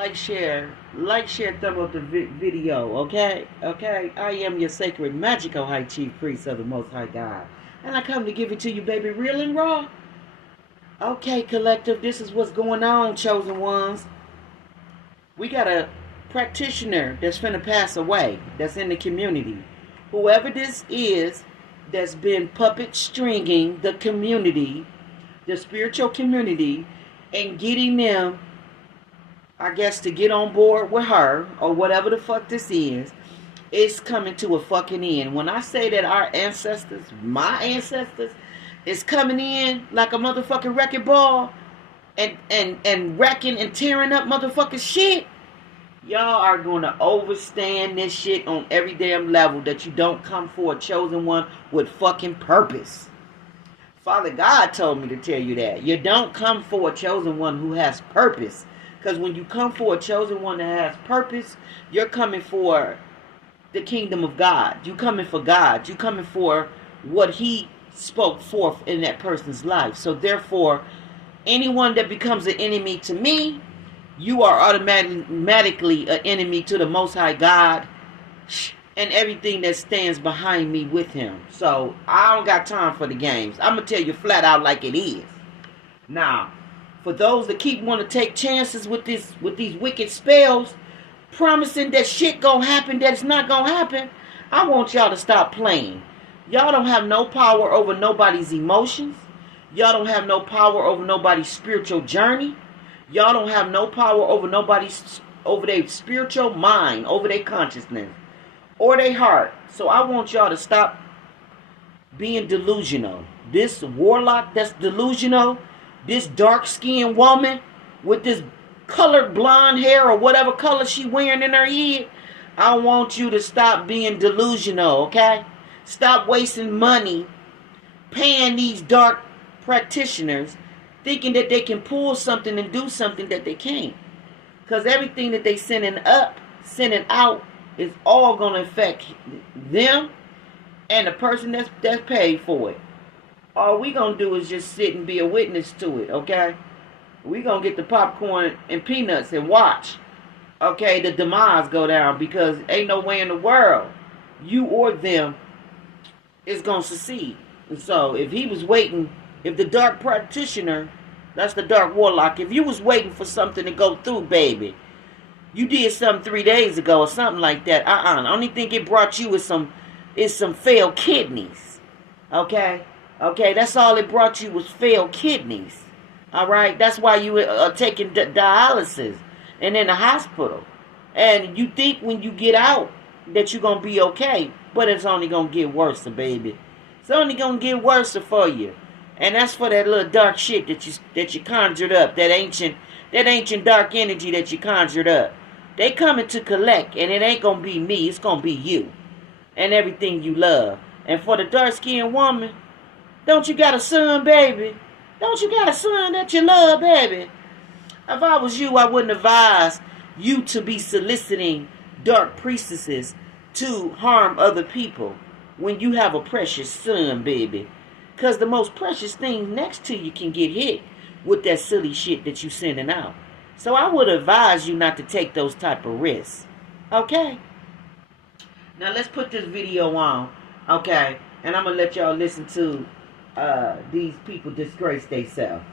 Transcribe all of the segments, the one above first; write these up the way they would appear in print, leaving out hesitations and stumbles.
like, share, thumb up the video, okay? Okay? I am your sacred, magical high chief priest of the Most High God. And I come to give it to you, baby, real and raw. Okay, collective, this is what's going on, chosen ones. We got a practitioner that's finna pass away, that's in the community. Whoever this is that's been puppet stringing the community, the spiritual community, and getting them, I guess, to get on board with her, or whatever the fuck this is, it's coming to a fucking end. When I say that our ancestors, my ancestors, is coming in like a motherfucking wrecking ball and wrecking and tearing up motherfucking shit, y'all are going to overstand this shit on every damn level, that you don't come for a chosen one with fucking purpose. Father God told me to tell you that. You don't come for a chosen one who has purpose. Because when you come for a chosen one that has purpose, you're coming for the kingdom of God. You coming for God. You coming for what He spoke forth in that person's life. So therefore, anyone that becomes an enemy to me, you are automatically an enemy to the Most High God and everything that stands behind me with Him. So I don't got time for the games. I'm gonna tell you flat out like it is. Now, for those that keep want to take chances with these wicked spells, promising that shit gonna happen that's not gonna happen, I want y'all to stop playing. Y'all don't have no power over nobody's emotions. Y'all don't have no power over nobody's spiritual journey. Y'all don't have no power over their spiritual mind, over their consciousness, or their heart. So I want y'all to stop being delusional. This warlock that's delusional, this dark-skinned woman with this colored blonde hair or whatever color she wearing in her head, I want you to stop being delusional, okay? Stop wasting money paying these dark practitioners, thinking that they can pull something and do something that they can't. Because everything that they sending out is all going to affect them and the person that's paid for it. All we going to do is just sit and be a witness to it, okay? We going to get the popcorn and peanuts and watch, okay, the demise go down, because ain't no way in the world you or them is going to succeed. And so if he was waiting, if the dark practitioner, that's the dark warlock, if you was waiting for something to go through, baby, you did something 3 days ago or something like that. The only thing it brought you is some failed kidneys. Okay? Okay, that's all it brought you was failed kidneys. Alright? That's why you are taking dialysis and in the hospital. And you think when you get out that you're going to be okay, but it's only going to get worse, baby. It's only going to get worse for you. And that's for that little dark shit that you conjured up, that ancient dark energy that you conjured up. They coming to collect, and it ain't gonna be me, it's gonna be you and everything you love. And for the dark-skinned woman, don't you got a son, baby? Don't you got a son that you love, baby? If I was you, I wouldn't advise you to be soliciting dark priestesses to harm other people when you have a precious son, baby. Because the most precious thing next to you can get hit with that silly shit that you sending out. So I would advise you not to take those type of risks. Okay? Now let's put this video on. Okay? And I'm going to let y'all listen to these people disgrace themselves.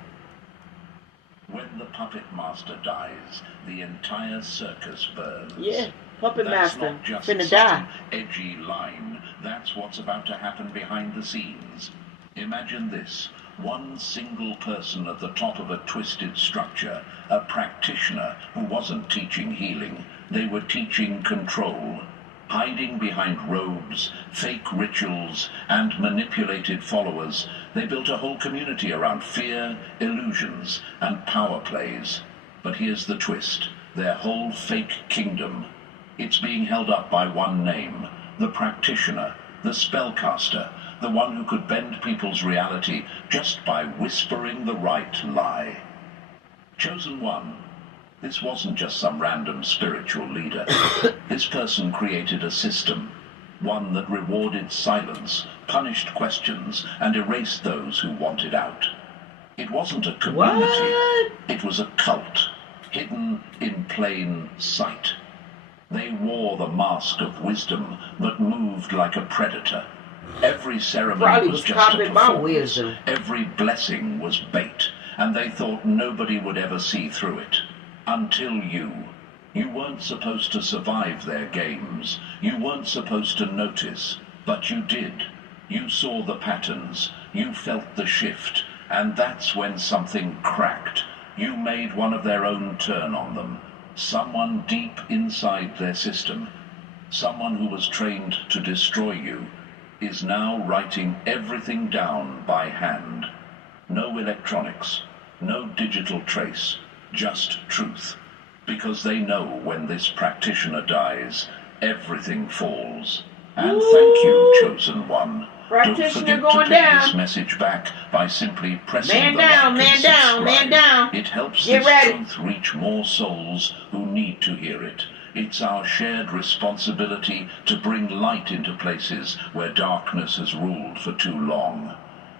When the puppet master dies, the entire circus burns. Yeah, puppet That's master not just finna some die. edgy line. That's what's about to happen behind the scenes. Imagine this. One single person at the top of a twisted structure, a practitioner who wasn't teaching healing. They were teaching control. Hiding behind robes, fake rituals, and manipulated followers, they built a whole community around fear, illusions, and power plays. But here's the twist. Their whole fake kingdom. It's being held up by one name, the practitioner, the spellcaster, the one who could bend people's reality just by whispering the right lie. Chosen one. This wasn't just some random spiritual leader. This person created a system, one that rewarded silence, punished questions, and erased those who wanted out. It wasn't a community. What? It was a cult. hidden in plain sight. They wore the mask of wisdom, but moved like a predator. Every ceremony was just a performance. Every blessing was bait, and they thought nobody would ever see through it. Until you. You weren't supposed to survive their games. You weren't supposed to notice, but you did. You saw the patterns. You felt the shift, and that's when something cracked. You made one of their own turn on them. Someone deep inside their system, someone who was trained to destroy you, is now writing everything down by hand. No electronics, no digital trace, just truth. Because they know when this practitioner dies, everything falls. And thank you, chosen one. Don't forget to play this message back by simply pressing the like and subscribe. It helps this truth reach more souls who need to hear it. It's our shared responsibility to bring light into places where darkness has ruled for too long.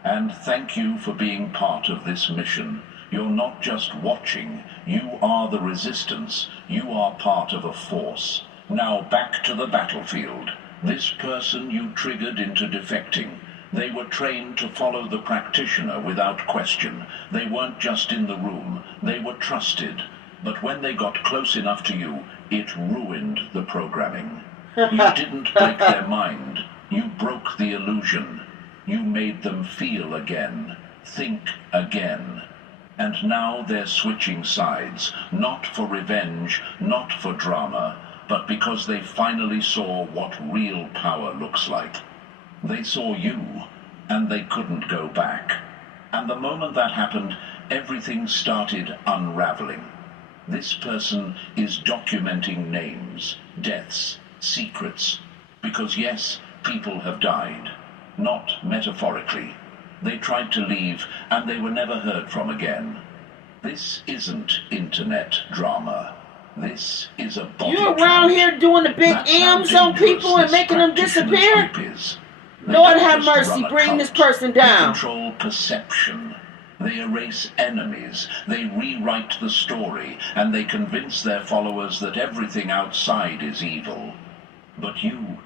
And thank you for being part of this mission. You're not just watching, you are the resistance. You are part of a force. Now back to the battlefield. This person you triggered into defecting. They were trained to follow the practitioner without question. They weren't just in the room, they were trusted. But when they got close enough to you, it ruined the programming. You didn't break their mind. You broke the illusion. You made them feel again, think again. And now they're switching sides, not for revenge, not for drama, but because they finally saw what real power looks like. They saw you, and they couldn't go back. And the moment that happened, everything started unraveling. This person is documenting names, deaths, secrets, because yes, people have died, not metaphorically. They tried to leave, and they were never heard from again. This isn't internet drama. This is a body You're around here doing the big M's on people and making them disappear? Lord have mercy, bring this person down. They control perception. They erase enemies. They rewrite the story, and they convince their followers that everything outside is evil. But you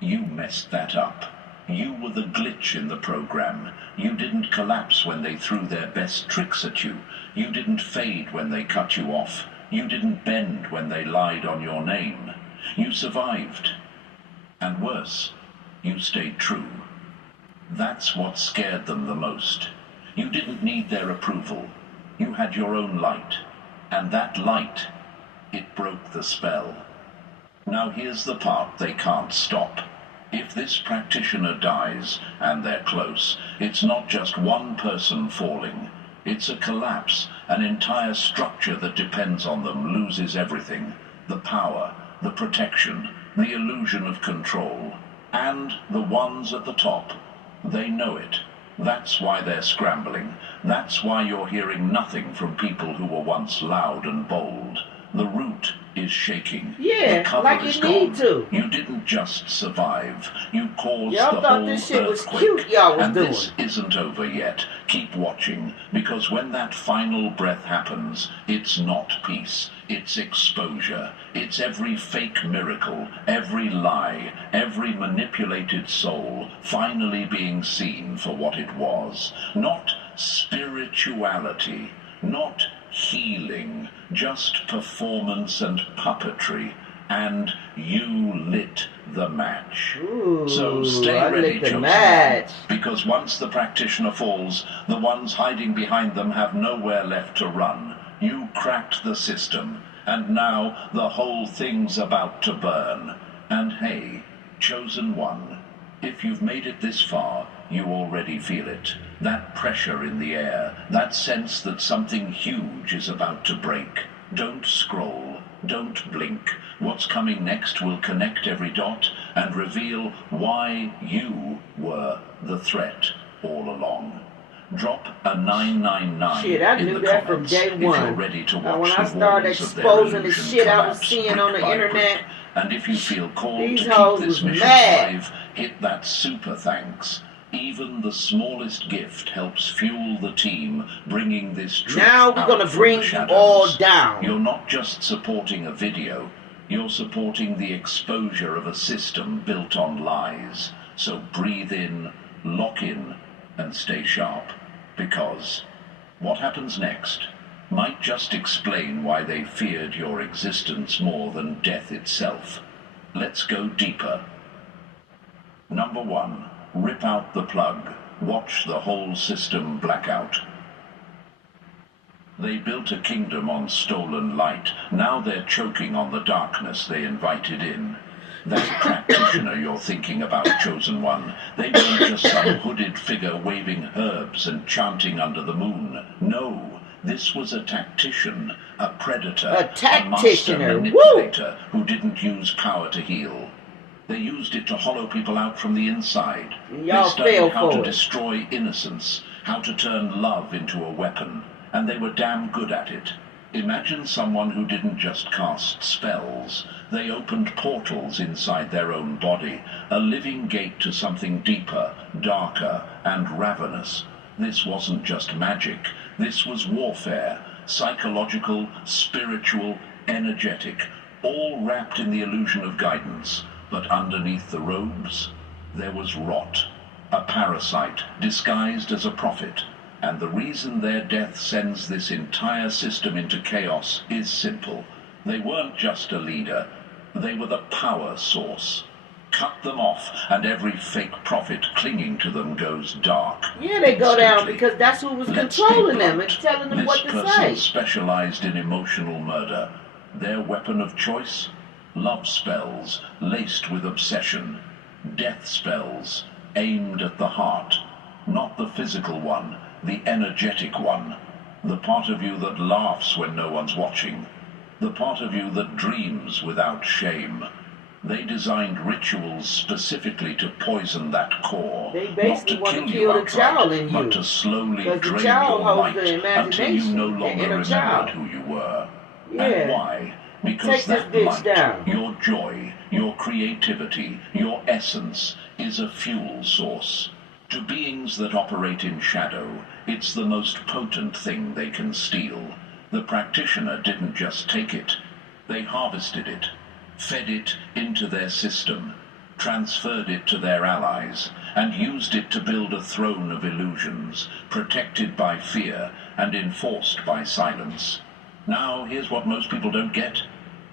messed that up. You were the glitch in the program. You didn't collapse when they threw their best tricks at you. You didn't fade when they cut you off. You didn't bend when they lied on your name. You survived. And worse, you stayed true. That's what scared them the most. You didn't need their approval. You had your own light. And that light, it broke the spell. Now here's the part they can't stop. If this practitioner dies, and they're close, it's not just one person falling. It's a collapse. An entire structure that depends on them loses everything. The power, the protection, the illusion of control. And the ones at the top, they know it. That's why they're scrambling. That's why you're hearing nothing from people who were once loud and bold. The root is shaking. Yeah, the cover like is you gone. need to. You didn't just survive. You caused y'all the thought whole this shit was earthquake. cute, y'all was and doing. This isn't over yet. Keep watching, because when that final breath happens, it's not peace. It's exposure. It's every fake miracle, every lie, every manipulated soul finally being seen for what it was. Not spirituality, not healing, just performance and puppetry. And you lit the match. Ooh, so stay ready, chosen one, because once the practitioner falls, the ones hiding behind them have nowhere left to run. You cracked the system, and now the whole thing's about to burn. And hey, chosen one, if you've made it this far, you already feel it. That pressure in the air, that sense that something huge is about to break. Don't scroll, don't blink. What's coming next will connect every dot and reveal why you were the threat all along. Drop a 999 shit, I knew that from day one. If you're ready to watch when I the started walls of their exposing the illusion shit I was collapse seeing on the brick by internet, brick. And if you feel called these to hoes keep this was mission mad. alive, hit that super thanks. Even the smallest gift helps fuel the team, bringing this truth Now we're out going to from bring the you shadows. all down. You're not just supporting a video, you're supporting the exposure of a system built on lies. So breathe in, lock in, and stay sharp. Because what happens next might just explain why they feared your existence more than death itself. Let's go deeper. Number 1. Rip out the plug. Watch the whole system black out. They built a kingdom on stolen light. Now they're choking on the darkness they invited in. That practitioner you're thinking about, Chosen One, they weren't just some hooded figure waving herbs and chanting under the moon. No, this was a tactician, a predator, a master manipulator who didn't use power to heal. They used it to hollow people out from the inside. They studied how to destroy innocence, how to turn love into a weapon, and they were damn good at it. Imagine someone who didn't just cast spells. They opened portals inside their own body, a living gate to something deeper, darker, and ravenous. This wasn't just magic. This was warfare, psychological, spiritual, energetic, all wrapped in the illusion of guidance. But underneath the robes, there was rot, a parasite disguised as a prophet. And the reason their death sends this entire system into chaos is simple. They weren't just a leader, they were the power source. Cut them off, and every fake prophet clinging to them goes dark. Yeah, they go down because that's who was controlling them and telling them what to say. This person specialized in emotional murder. Their weapon of choice? Love spells, laced with obsession. Death spells, aimed at the heart. Not the physical one, the energetic one. The part of you that laughs when no one's watching. The part of you that dreams without shame. They designed rituals specifically to poison that core. They basically want to kill the child in you, but to slowly drain your light until you no longer remembered who you were. Yeah. And why? Because that light, your joy, your creativity, your essence, is a fuel source. To beings that operate in shadow, it's the most potent thing they can steal. The practitioner didn't just take it, they harvested it, fed it into their system, transferred it to their allies, and used it to build a throne of illusions, protected by fear and enforced by silence. Now, here's what most people don't get.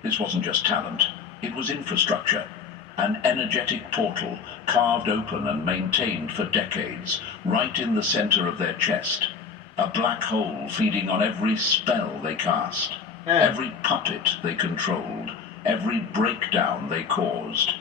This wasn't just talent, it was infrastructure. An energetic portal, carved open and maintained for decades, right in the center of their chest. A black hole feeding on every spell they cast, every puppet they controlled, every breakdown they caused.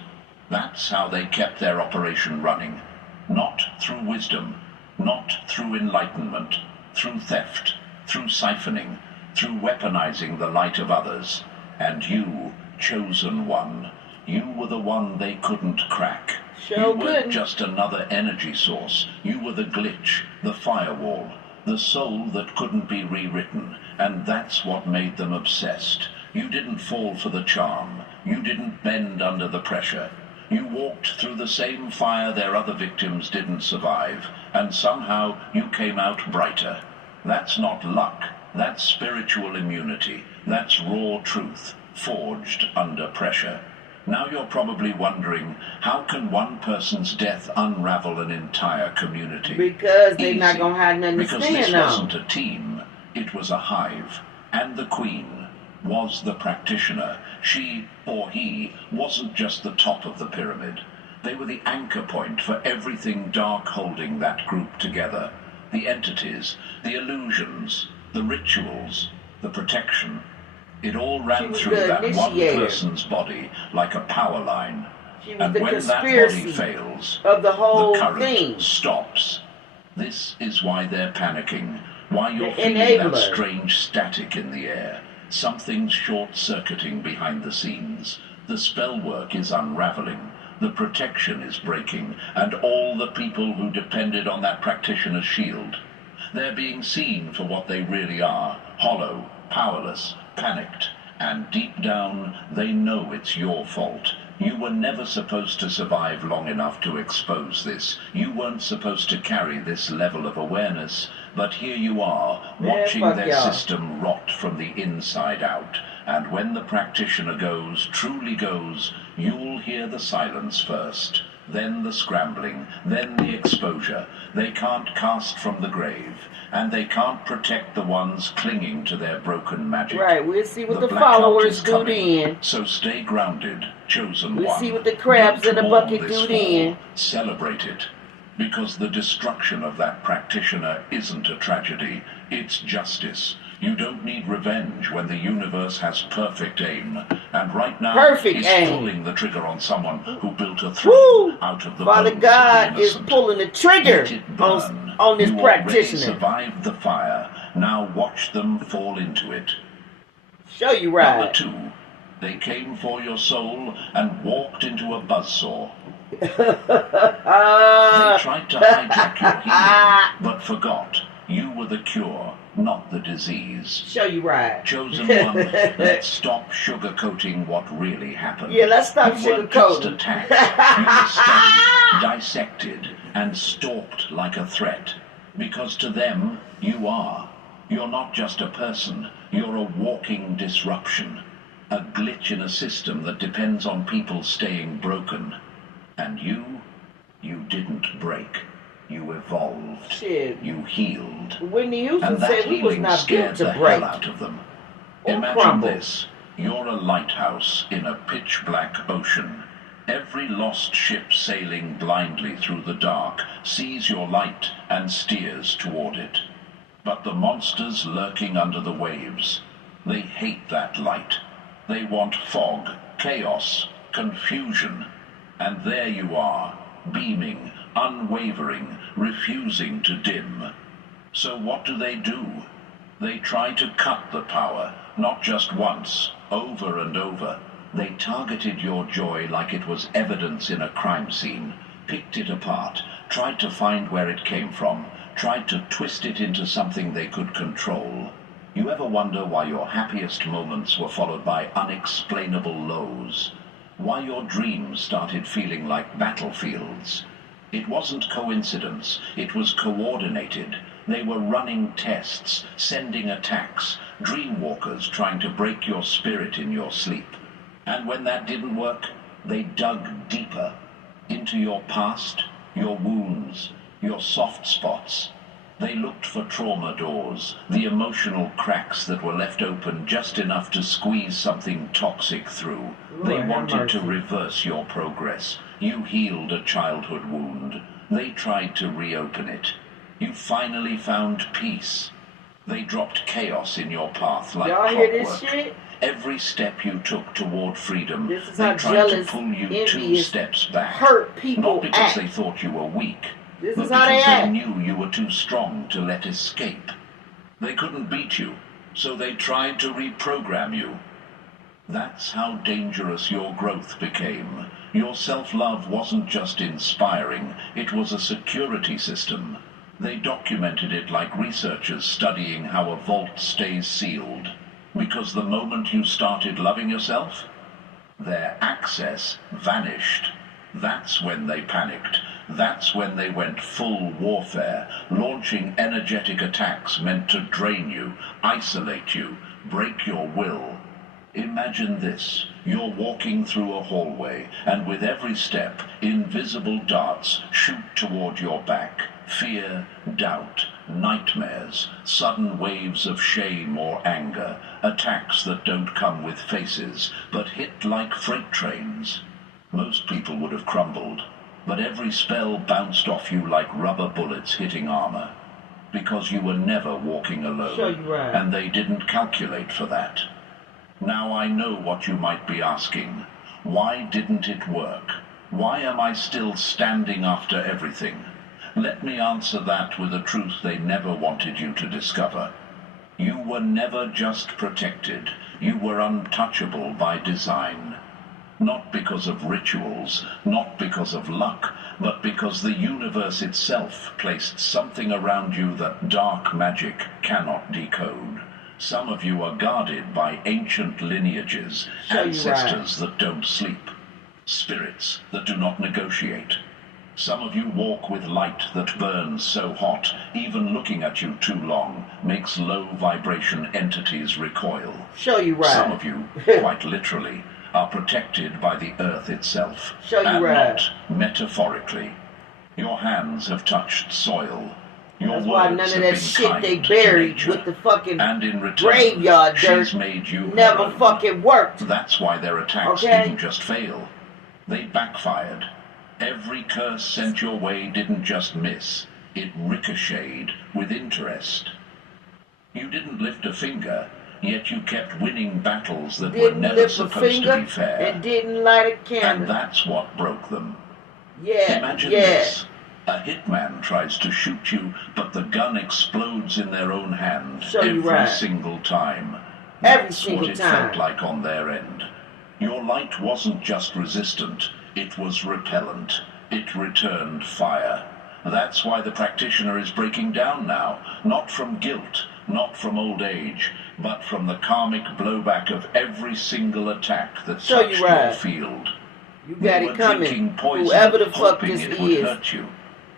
That's how they kept their operation running. Not through wisdom, not through enlightenment, through theft, through siphoning, through weaponizing the light of others. And you, Chosen One, you were the one they couldn't crack. You weren't just another energy source. You were the glitch, the firewall, the soul that couldn't be rewritten. And that's what made them obsessed. You didn't fall for the charm. You didn't bend under the pressure. You walked through the same fire their other victims didn't survive. And somehow you came out brighter. That's not luck. That's spiritual immunity. That's raw truth, forged under pressure. Now you're probably wondering, how can one person's death unravel an entire community? Because they're not going to have nothing to stand on. Because this wasn't a team, it was a hive. And the queen was the practitioner. She, or he, wasn't just the top of the pyramid. They were the anchor point for everything dark holding that group together. The entities, the illusions, the rituals, the protection. It all ran through that one person's body like a power line. And when that body fails, the current stops. This is why they're panicking, why you're feeling that strange static in the air. Something's short-circuiting behind the scenes. The spell work is unraveling, the protection is breaking, and all the people who depended on that practitioner's shield. They're being seen for what they really are, hollow, powerless, panicked, And deep down, they know it's your fault. You were never supposed to survive long enough to expose this. You weren't supposed to carry this level of awareness. But here you are, watching their system rot from the inside out. And when the practitioner goes, truly goes, you'll hear the silence first. Then the scrambling, then the exposure. They can't cast from the grave, and they can't protect the ones clinging to their broken magic. Right, we'll see what the followers do then. So stay grounded, chosen one. We'll see what the crabs in the bucket do then. Celebrate it. Because the destruction of that practitioner isn't a tragedy, it's justice. You don't need revenge when the universe has perfect aim. And right now, he's pulling the trigger on someone who built a throne out of the bones of the innocent. Father God is pulling the trigger on this practitioner. You survived the fire. Now watch them fall into it. Show you right. Number 2. They came for your soul and walked into a buzzsaw. They tried to hijack your healing, but forgot. You were the cure, not the disease. Show you right. Chosen one, let's stop sugarcoating what really happened. Yeah, let's stop sugarcoating. You weren't just attacked. You were studied, dissected, and stalked like a threat. Because to them, you are. You're not just a person. You're a walking disruption. A glitch in a system that depends on people staying broken. And you didn't break. You evolved. Shit. You healed. Whitney Houston and that said we was not built to break. Hell out of them. Or Imagine crumble. this. You're a lighthouse in a pitch-black ocean. Every lost ship sailing blindly through the dark sees your light and steers toward it. But the monsters lurking under the waves, they hate that light. They want fog, chaos, confusion. And there you are, beaming, unwavering, refusing to dim. So what do? They try to cut the power, not just once, over and over. They targeted your joy like it was evidence in a crime scene, picked it apart, tried to find where it came from, tried to twist it into something they could control. You ever wonder why your happiest moments were followed by unexplainable lows? Why your dreams started feeling like battlefields? It wasn't coincidence, it was coordinated. They were running tests, sending attacks, dreamwalkers trying to break your spirit in your sleep. And when that didn't work, they dug deeper into your past, your wounds, your soft spots. They looked for trauma doors, the emotional cracks that were left open just enough to squeeze something toxic through. They wanted to reverse your progress. You healed a childhood wound. They tried to reopen it. You finally found peace. They dropped chaos in your path like clockwork. Y'all hear this shit? Every step you took toward freedom, this is they how tried to pull you 2 steps back. Hurt people not because they thought you were weak, this but is how they because act. they knew you were too strong to let escape. They couldn't beat you, so they tried to reprogram you. That's how dangerous your growth became. Your self-love wasn't just inspiring, it was a security system. They documented it like researchers studying how a vault stays sealed. Because the moment you started loving yourself, their access vanished. That's when they panicked. That's when they went full warfare, launching energetic attacks meant to drain you, isolate you, break your will. Imagine this. You're walking through a hallway, and with every step, invisible darts shoot toward your back. Fear, doubt, nightmares, sudden waves of shame or anger, attacks that don't come with faces, but hit like freight trains. Most people would have crumbled, but every spell bounced off you like rubber bullets hitting armor. Because you were never walking alone, and they didn't calculate for that. Now I know what you might be asking. Why didn't it work? Why am I still standing after everything? Let me answer that with a truth they never wanted you to discover. You were never just protected. You were untouchable by design. Not because of rituals, not because of luck, but because the universe itself placed something around you that dark magic cannot decode. Some of you are guarded by ancient lineages, Show you ancestors that don't sleep, spirits that do not negotiate. Some of you walk with light that burns so hot, even looking at you too long makes low vibration entities recoil. Show you right. Some of you, quite literally, are protected by the earth itself, Show you and right. not metaphorically. Your hands have touched soil. Your That's why words none of have that been shit kind they to buried nature. with the fucking And in return, graveyard dirt she's made you never her own. fucking worked. That's why their attacks Okay? didn't just fail. They backfired. Every curse sent your way didn't just miss. It ricocheted with interest. You didn't lift a finger, yet you kept winning battles that were Didn't never lift a supposed to be finger fair. and didn't light a And candle. that's what broke them. Yeah, Imagine yeah. this. A hitman tries to shoot you, but the gun explodes in their own hand Show you every right. single time. Every That's single what it time. felt like on their end. Your light wasn't just resistant, it was repellent. It returned fire. That's why the practitioner is breaking down now, not from guilt, not from old age, but from the karmic blowback of every single attack that Show you touched your right. field. You They got were it coming. drinking poison, Whoever the fuck hoping this it would is, hurt you.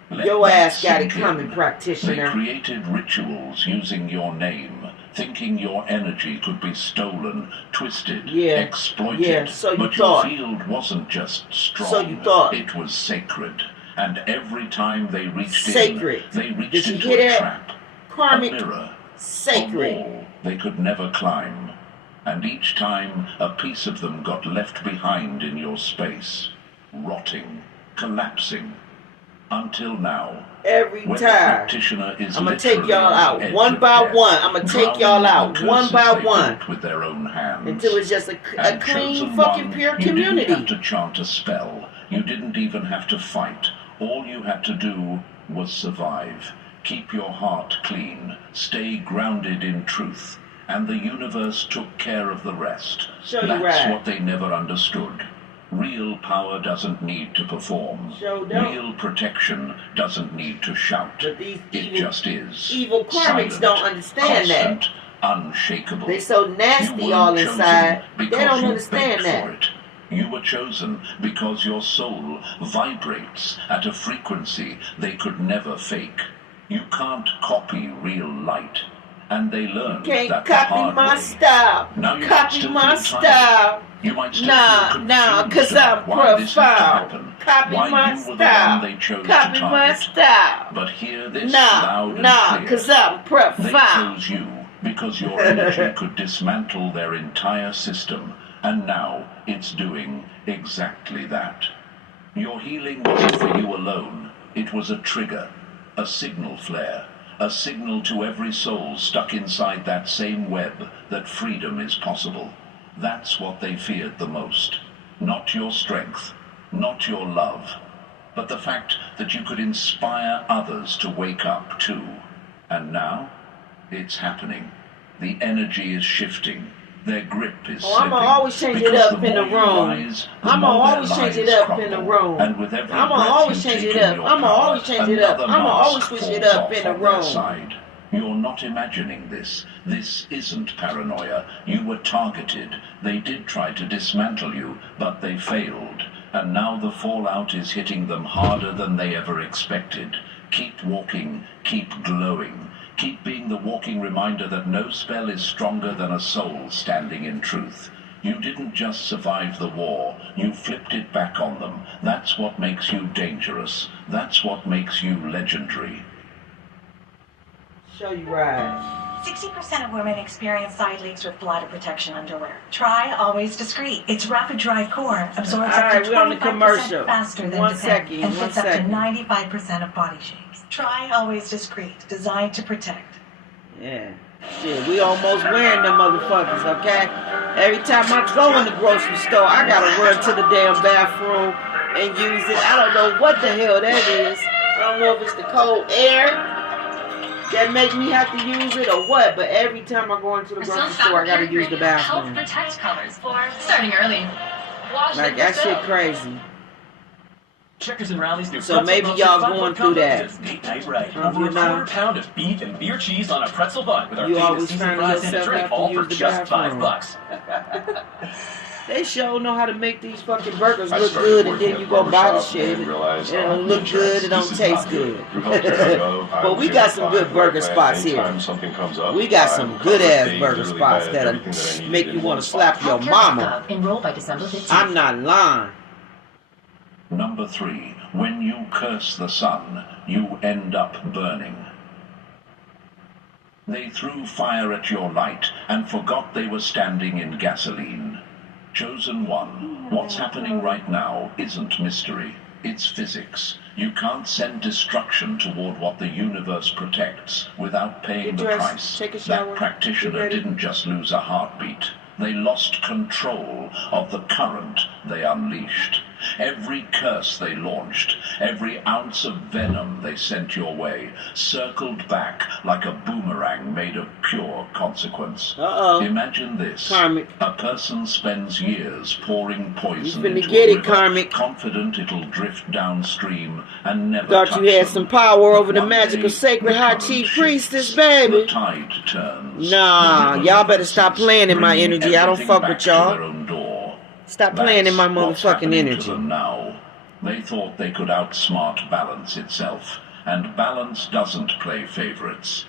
Let your that ass got it sink coming, in. They practitioner. created rituals using your name, thinking your energy could be stolen, twisted, Yeah, exploited. yeah, so you but thought. your field wasn't just strong. So you thought. It was sacred. And every time they reached Sacred. in, they reached Did you into hear a that? trap, Karmic, a mirror, sacred. a wall they could never climb. And each time, a piece of them got left behind in your space, rotting, collapsing, until now. Every When the time. practitioner is I'm gonna literally take y'all on the out edge one of by death, one. I'm gonna take y'all drowning out in one curses by they one built with their own hands. until it's just a And clean, chosen fucking one, pure you didn't community. have to chant a spell. You didn't even have to fight. All you had to do was survive. Keep your heart clean. Stay grounded in truth. And the universe took care of the rest. Show you That's right. what they never understood. Real power doesn't need to perform. Show don't. Real protection doesn't need to shout. But these It just is. evil karmics Silent, don't understand that. constant, unshakable. They so You nasty weren't all chosen inside. They because don't you understand begged that. for it. You were chosen because your soul vibrates at a frequency they could never fake. You can't copy real light. And they learned Can't that the copy hard my way. style. Now you might Copy still my feel tiny. style. You might still Nah, feel nah, confused 'cause I'm about why this had to profound. happen. Copy Why my you were the one style. they chose Copy to my target. style. But hear this Nah, loud and nah, clear. 'cause I'm They profound. chose you because your energy could dismantle their entire system, and now it's doing exactly that. Your healing wasn't for you alone. It was a trigger, a signal flare, a signal to every soul stuck inside that same web that freedom is possible. That's what they feared the most. Not your strength, not your love, but the fact that you could inspire others to wake up too. And now, it's happening. The energy is shifting. Their grip is Oh, I'ma slipping. always change it Because up the in the more you room. rise, the I'ma more their always change it lives up in the crumble. room. And with every I'ma breath always you change take it in up. your I'ma power, always change it up. another I'ma always mask switch it falls up off in the on their room. side. You're not imagining this. This isn't paranoia. You were targeted. They did try to dismantle you, but they failed. And now the fallout is hitting them harder than they ever expected. Keep walking. Keep glowing. Keep being the walking reminder that no spell is stronger than a soul standing in truth. You didn't just survive the war, you flipped it back on them. That's what makes you dangerous. That's what makes you legendary. Show you right. 60% of women experience side leaks with bladder protection underwear. Try Always Discreet. Its rapid dry core absorbs All up right, to we're on the 25% commercial. faster than One Depend second, and one fits up to second. 95% of body shapes. Try Always Discreet, designed to protect. Yeah. Shit, we almost wearing them motherfuckers, okay? Every time I go in the grocery store, I gotta run to the damn bathroom and use it. I don't know what the hell that is. I don't know if it's the cold air that make me have to use it or what, but every time I go into the grocery store, I gotta use the bathroom. Help protect colors for starting early. Wash Like, it that shit yourself. crazy. Checkers and Rallies new So maybe y'all going through that. Date night right. You Over a know? quarter pound of beef and beer cheese on a pretzel bun with our You famous always seasoned finding fries and a yourself drink, after all you for use the just bathroom. $5. They sure know how to make these fucking burgers I look started good, and working then at you the go buy the barbershop shit. and realized It I don't like look insurance. good, it don't This is taste not good. Through healthcare I go, I But was we able got to some find good the burger right plan spots here. anytime something comes up. We got I'm some covered. good-ass They burger literally spots had that'll everything that I needed make in you one want to spot. slap your mama. Enroll by December 15th. I'm not lying. Number 3. When you curse the sun, you end up burning. They threw fire at your light and forgot they were standing in gasoline. Chosen one, what's happening right now isn't mystery. It's physics. You can't send destruction toward what the universe protects without paying Get the dressed, price. take a shower, That practitioner get ready. didn't just lose a heartbeat. They lost control of the current they unleashed. Every curse they launched, every ounce of venom they sent your way, circled back like a boomerang made of pure consequence. Uh-oh. Imagine this. Karmic. A person spends years pouring poison finna into get a it, river, Karmic. confident it'll drift downstream and never Thought touch you had them. some power But over the one magical day, sacred the high current chief shifts, priestess, The baby. tide turns. Nah, The river y'all better stop reverses, playing in my bringing energy. I don't everything fuck back with to y'all. their own door. Stop playing in my That's what's motherfucking happening energy. to them now. They thought they could outsmart balance itself, and balance doesn't play favorites.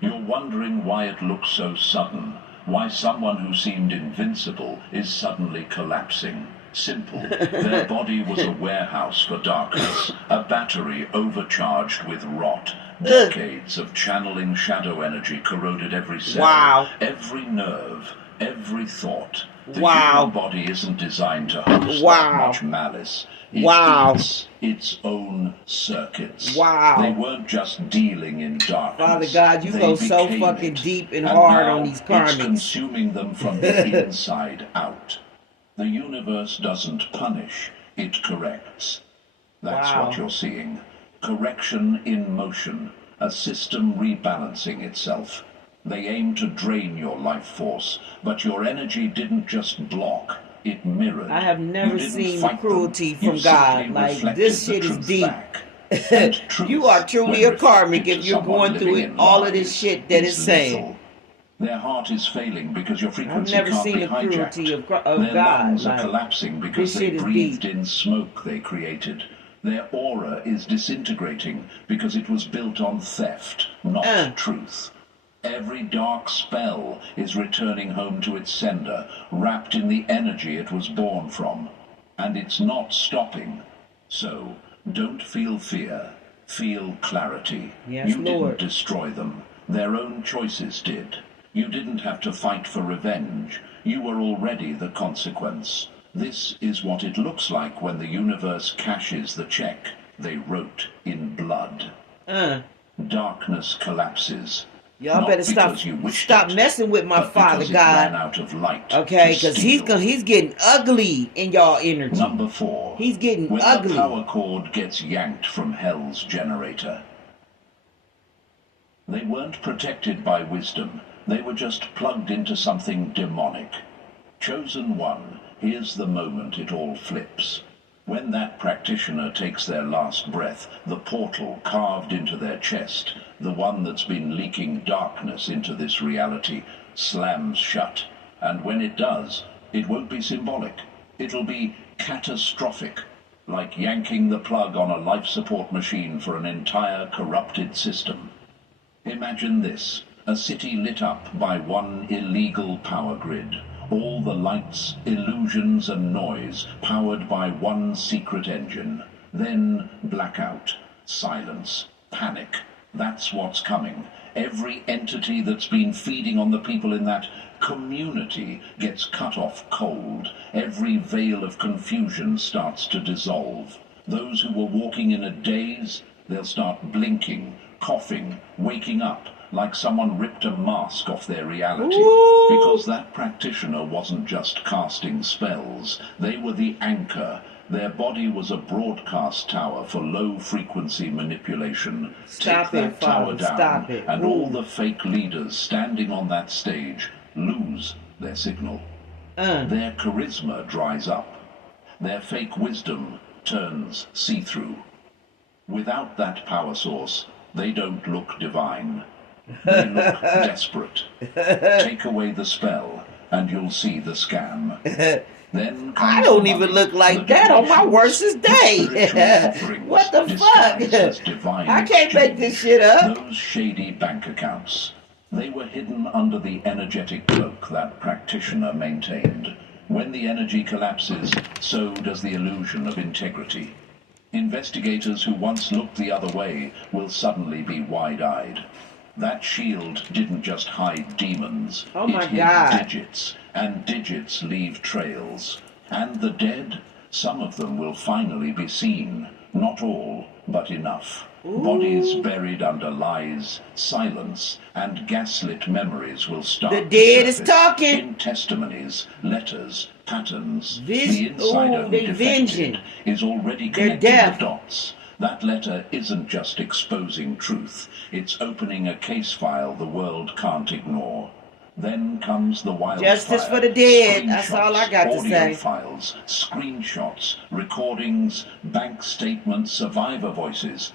You're wondering why it looks so sudden, why someone who seemed invincible is suddenly collapsing. Simple. Their body was a warehouse for darkness, a battery overcharged with rot. Decades of channeling shadow energy corroded every cell, Wow. every nerve, every thought. The Wow. human body isn't designed to host Wow. that much malice. It Wow. eats its own circuits. Wow. They weren't just dealing in darkness. Father God, you They go so became fucking it. deep and And hard now on these it's karmics. consuming them from the inside out. The universe doesn't punish, it corrects. That's Wow. what you're seeing. Correction in motion, a system rebalancing itself. They aim to drain your life force, but your energy didn't just block, it mirrored. I have never You didn't seen fight them, cruelty you from God. simply Like, reflected this the shit is truth deep. back. And truth, You are truly when a karmic reflected if to you're someone going through living it, in all of this lies, shit that is it's saying. lethal. Their heart is failing because your I've frequency never can't seen be the cruelty hijacked. of Their God. lungs are Like, collapsing because this they shit is breathed deep. in smoke they created. Their aura is disintegrating because it was built on theft, not truth. Every dark spell is returning home to its sender, wrapped in the energy it was born from. And it's not stopping. So, don't feel fear. Feel clarity. Yes, You Lord. didn't destroy them. Their own choices did. You didn't have to fight for revenge. You were already the consequence. This is what it looks like when the universe cashes the check they wrote in blood. Darkness collapses. Y'all Not better stop because you wished stop it, messing with my but Father because it ran God. out of light Okay, to because steal. he's getting ugly in y'all energy. Number 4. He's getting when ugly. the power cord gets yanked from hell's generator. They weren't protected by wisdom. They were just plugged into something demonic. Chosen one, here's the moment it all flips. When that practitioner takes their last breath, the portal carved into their chest, the one that's been leaking darkness into this reality, slams shut. And when it does, it won't be symbolic. It'll be catastrophic, like yanking the plug on a life support machine for an entire corrupted system. Imagine this, a city lit up by one illegal power grid. All the lights, illusions and noise powered by one secret engine. Then blackout, silence, panic. That's what's coming. Every entity that's been feeding on the people in that community gets cut off cold. Every veil of confusion starts to dissolve. Those who were walking in a daze, they'll start blinking, coughing, waking up, like someone ripped a mask off their reality. Ooh. Because that practitioner wasn't just casting spells, they were the anchor. Their body was a broadcast tower for low-frequency manipulation. Stop Take it, that tower Father, down, stop it. and Ooh. all the fake leaders standing on that stage lose their signal. Their charisma dries up. Their fake wisdom turns see-through. Without that power source, they don't look divine. They look desperate. Take away the spell, and you'll see the scam. Then I don't even look like that on my worstest day. What the fuck? I can't make this shit up. Those shady bank accounts. They were hidden under the energetic cloak that practitioner maintained. When the energy collapses, so does the illusion of integrity. Investigators who once looked the other way will suddenly be wide-eyed. That shield didn't just hide demons. Oh my it hid God. digits, and digits leave trails. And the dead, some of them will finally be seen. Not all, but enough. Ooh. Bodies buried under lies, silence, and gaslit memories will start The to dead is surface talking. in testimonies, letters, patterns. Vis- the insider Ooh, who they defected venging. is already They're connecting deaf. the dots. That letter isn't just exposing truth, it's opening a case file the world can't ignore. Then comes the wildfire. Justice for the dead. That's all I got to audio say. files, screenshots, recordings, bank statements, survivor voices.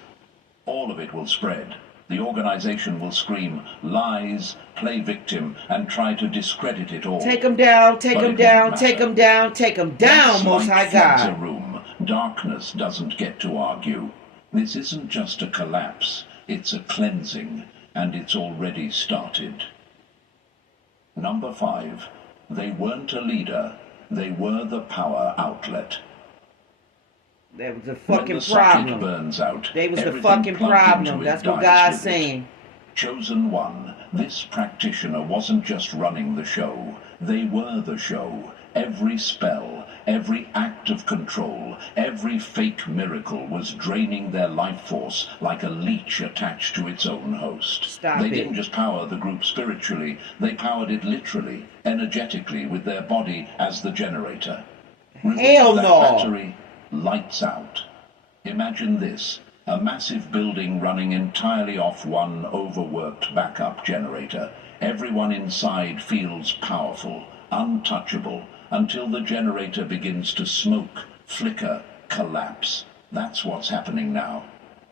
All of it will spread. The organization will scream lies, play victim, and try to discredit it all. Take them down, take But them it down, won't take matter. them down, take them down, Once Most light High floods a God. room, darkness doesn't get to argue. This isn't just a collapse, it's a cleansing, and it's already started. Number 5. They weren't a leader, they were the power outlet. That was the When fucking the socket problem. burns out, They was the everything fucking plugged problem. into it That's what dies God's with it. saying. Chosen one, this practitioner wasn't just running the show, they were the show. Every spell, every act of control, every fake miracle was draining their life force like a leech attached to its own host. Stop They it. didn't just power the group spiritually, they powered it literally, energetically, with their body as the generator. Remove Hell that no. battery, lights out. Imagine this. A massive building running entirely off one overworked backup generator. Everyone inside feels powerful, untouchable, until the generator begins to smoke, flicker, collapse. That's what's happening now.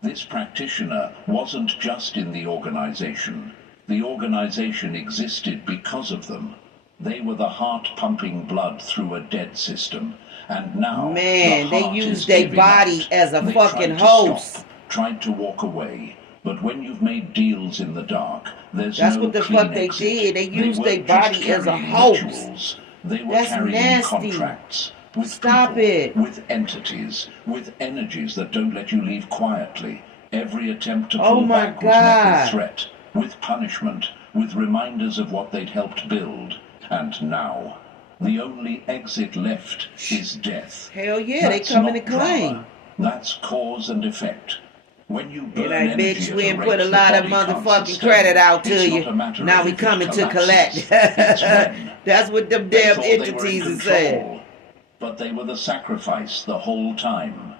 This practitioner wasn't just in the organization. The organization existed because of them. They were the heart pumping blood through a dead system. And now, Man, the they heart use is their giving body out. as a They fucking tried to host. stop, tried to walk away. But when you've made deals in the dark, there's That's no what the clean fuck they exit. did. They used weren't their just body as a carrying host. rituals. They were That's carrying nasty. contracts with Stop people, it. with entities, with energies that don't let you leave quietly. Every attempt to Oh pull my back was met God. with threat, with punishment, with reminders of what they'd helped build. And now, the only exit left is death. Hell yeah, they That's coming not to claim. drama. That's cause and effect. When you burn And like, energy bitch, at we a ain't rate put a the lot of body can't motherfucking sustain, credit out to it's you. not a matter Now of we if it coming to collapses, collect. it's when. That's what them They damn thought they were in entities are saying. control, but they were the sacrifice the whole time.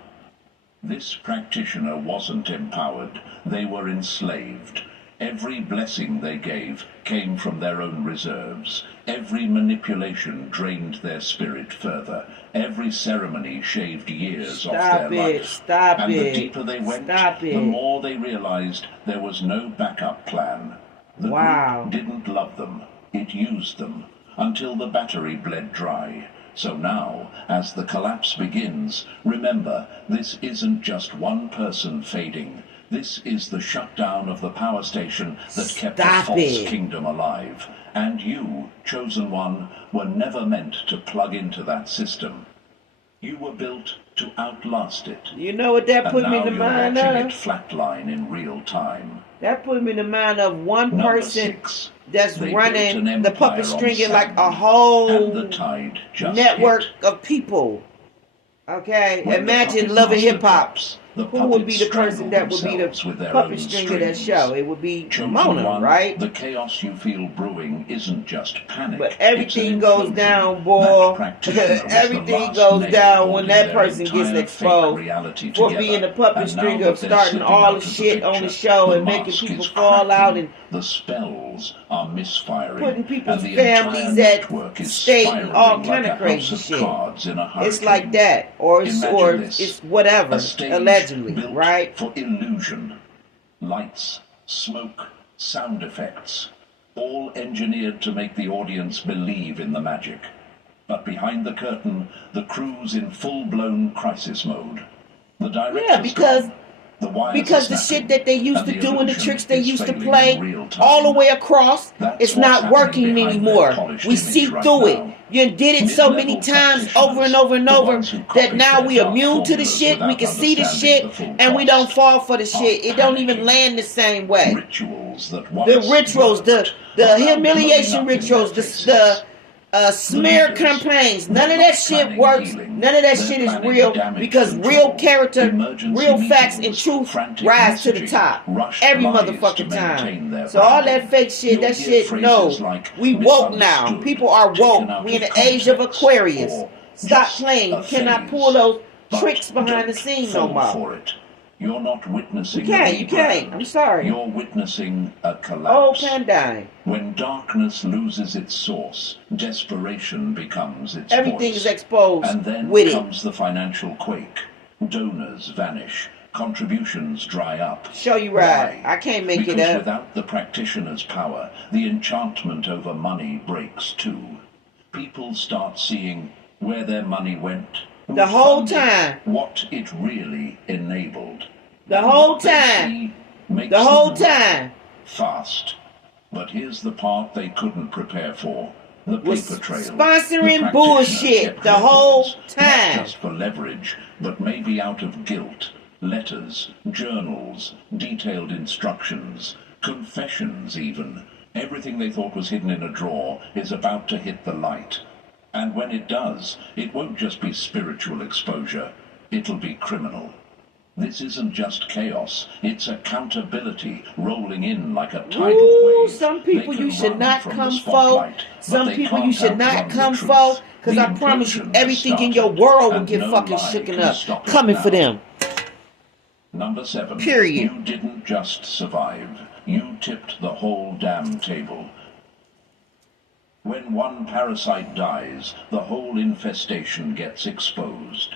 This practitioner wasn't empowered, they were enslaved. Every blessing they gave came from their own reserves. Every manipulation drained their spirit further. Every ceremony shaved years off Stop their it. life. Stop And it. the deeper they went, Stop the it. more they realized there was no backup plan. The Wow. group didn't love them, it used them, until the battery bled dry. So now, as the collapse begins, remember, this isn't just one person fading. This is the shutdown of the power station that kept the Stop false it. kingdom alive. And you, chosen one, were never meant to plug into that system. You were built to outlast it. You know what that And put me now in the you're mind watching it of? flatline in real time. That put me in the mind of one Number person 6. that's They running built an the empire puppet on stringing like a sand, whole and the tide just network hit. of people. Okay? When the Imagine puppet Love and master Hip Hop. drops, The Who would be puppets the person that would be themselves with the their puppet own string of that strings. show? It would be Chosen Mona, one, right? the chaos you feel brewing isn't just panic. But it's an everything goes implosion. down, That boy. practitioner was the Everything last goes nail down when holding that their person gets entire fake exposed reality for together. being the puppet And now string that of they're starting slipping all out the of the shit on the picture, show the and making mask people is fall out cracking, and the spells are misfiring, putting people's and the entire families at network is stake and all spiraling kind like of a house crazy of shit. cards in a hurricane. It's like that, or Imagine this. it's whatever, A stage allegedly, built right? for illusion. Lights, smoke, sound effects, all engineered to make the audience believe in the magic. But behind the curtain, the crew's in full-blown crisis mode. The director's Yeah, because gone. The wires because are the snapping, shit that they used and to the do and the illusion tricks they is used to failing in play real time. all the way across, That's it's what's not happening working behind their anymore. polished We image see right through it. now. You did it so many Mid-level times over and over and practitioners, the over ones who that copied now their we dark immune to the formulas shit. We without can see the understanding shit the full and we don't cost fall for the of shit. It don't even panicking. land the same way. Rituals that The once rituals, worked the are now humiliation blowing up in rituals, their the smear leaders, campaigns. None they're of that not shit planning works. healing. None of that They're shit is planning real damage because control, real character, emergency real facts and meetings, truth frantic rise to the messaging, top rushed every lies to motherfucking maintain time. their So all branding. that fake shit, You'll that hear shit, phrases no. like We woke now. misunderstood, People are taken woke. out We in of the age of context, Aquarius. or Stop just playing. a You cannot phase. pull those But tricks behind the don't scenes no fall more. for it. You're not witnessing You can't, a you can't. rebrand. I'm sorry. You're witnessing a Oh, collapse. Pandine. When darkness loses its source, desperation becomes its Everything voice. is exposed And then with it. comes the financial quake. Donors vanish. Contributions dry up. Show you right. Why? I can't make Because it up. without the practitioner's power, the enchantment over money breaks too. People start seeing where their money went, who The whole funded, time. what it really enabled. The And whole what they time. see makes The whole them rich time. fast. But here's the part they couldn't prepare for. The Was paper trail. sponsoring The bullshit kept the whole records, time. Not just for leverage, but maybe out of guilt. Letters, journals, detailed instructions, confessions even. Everything they thought was hidden in a drawer is about to hit the light. And when it does, it won't just be spiritual exposure. It'll be criminal. This isn't just chaos, it's accountability rolling in like a tidal Ooh, wave. some people They you can should run not from the come for. spotlight, but Some they people you can't should not outrun the come truth. for. Because The I promise you, implosion has everything in your started, world will and get no fucking lie shooken can up. stop it Coming now. for them. Number 7. Period. You didn't just survive. You tipped the whole damn table. When one parasite dies, the whole infestation gets exposed.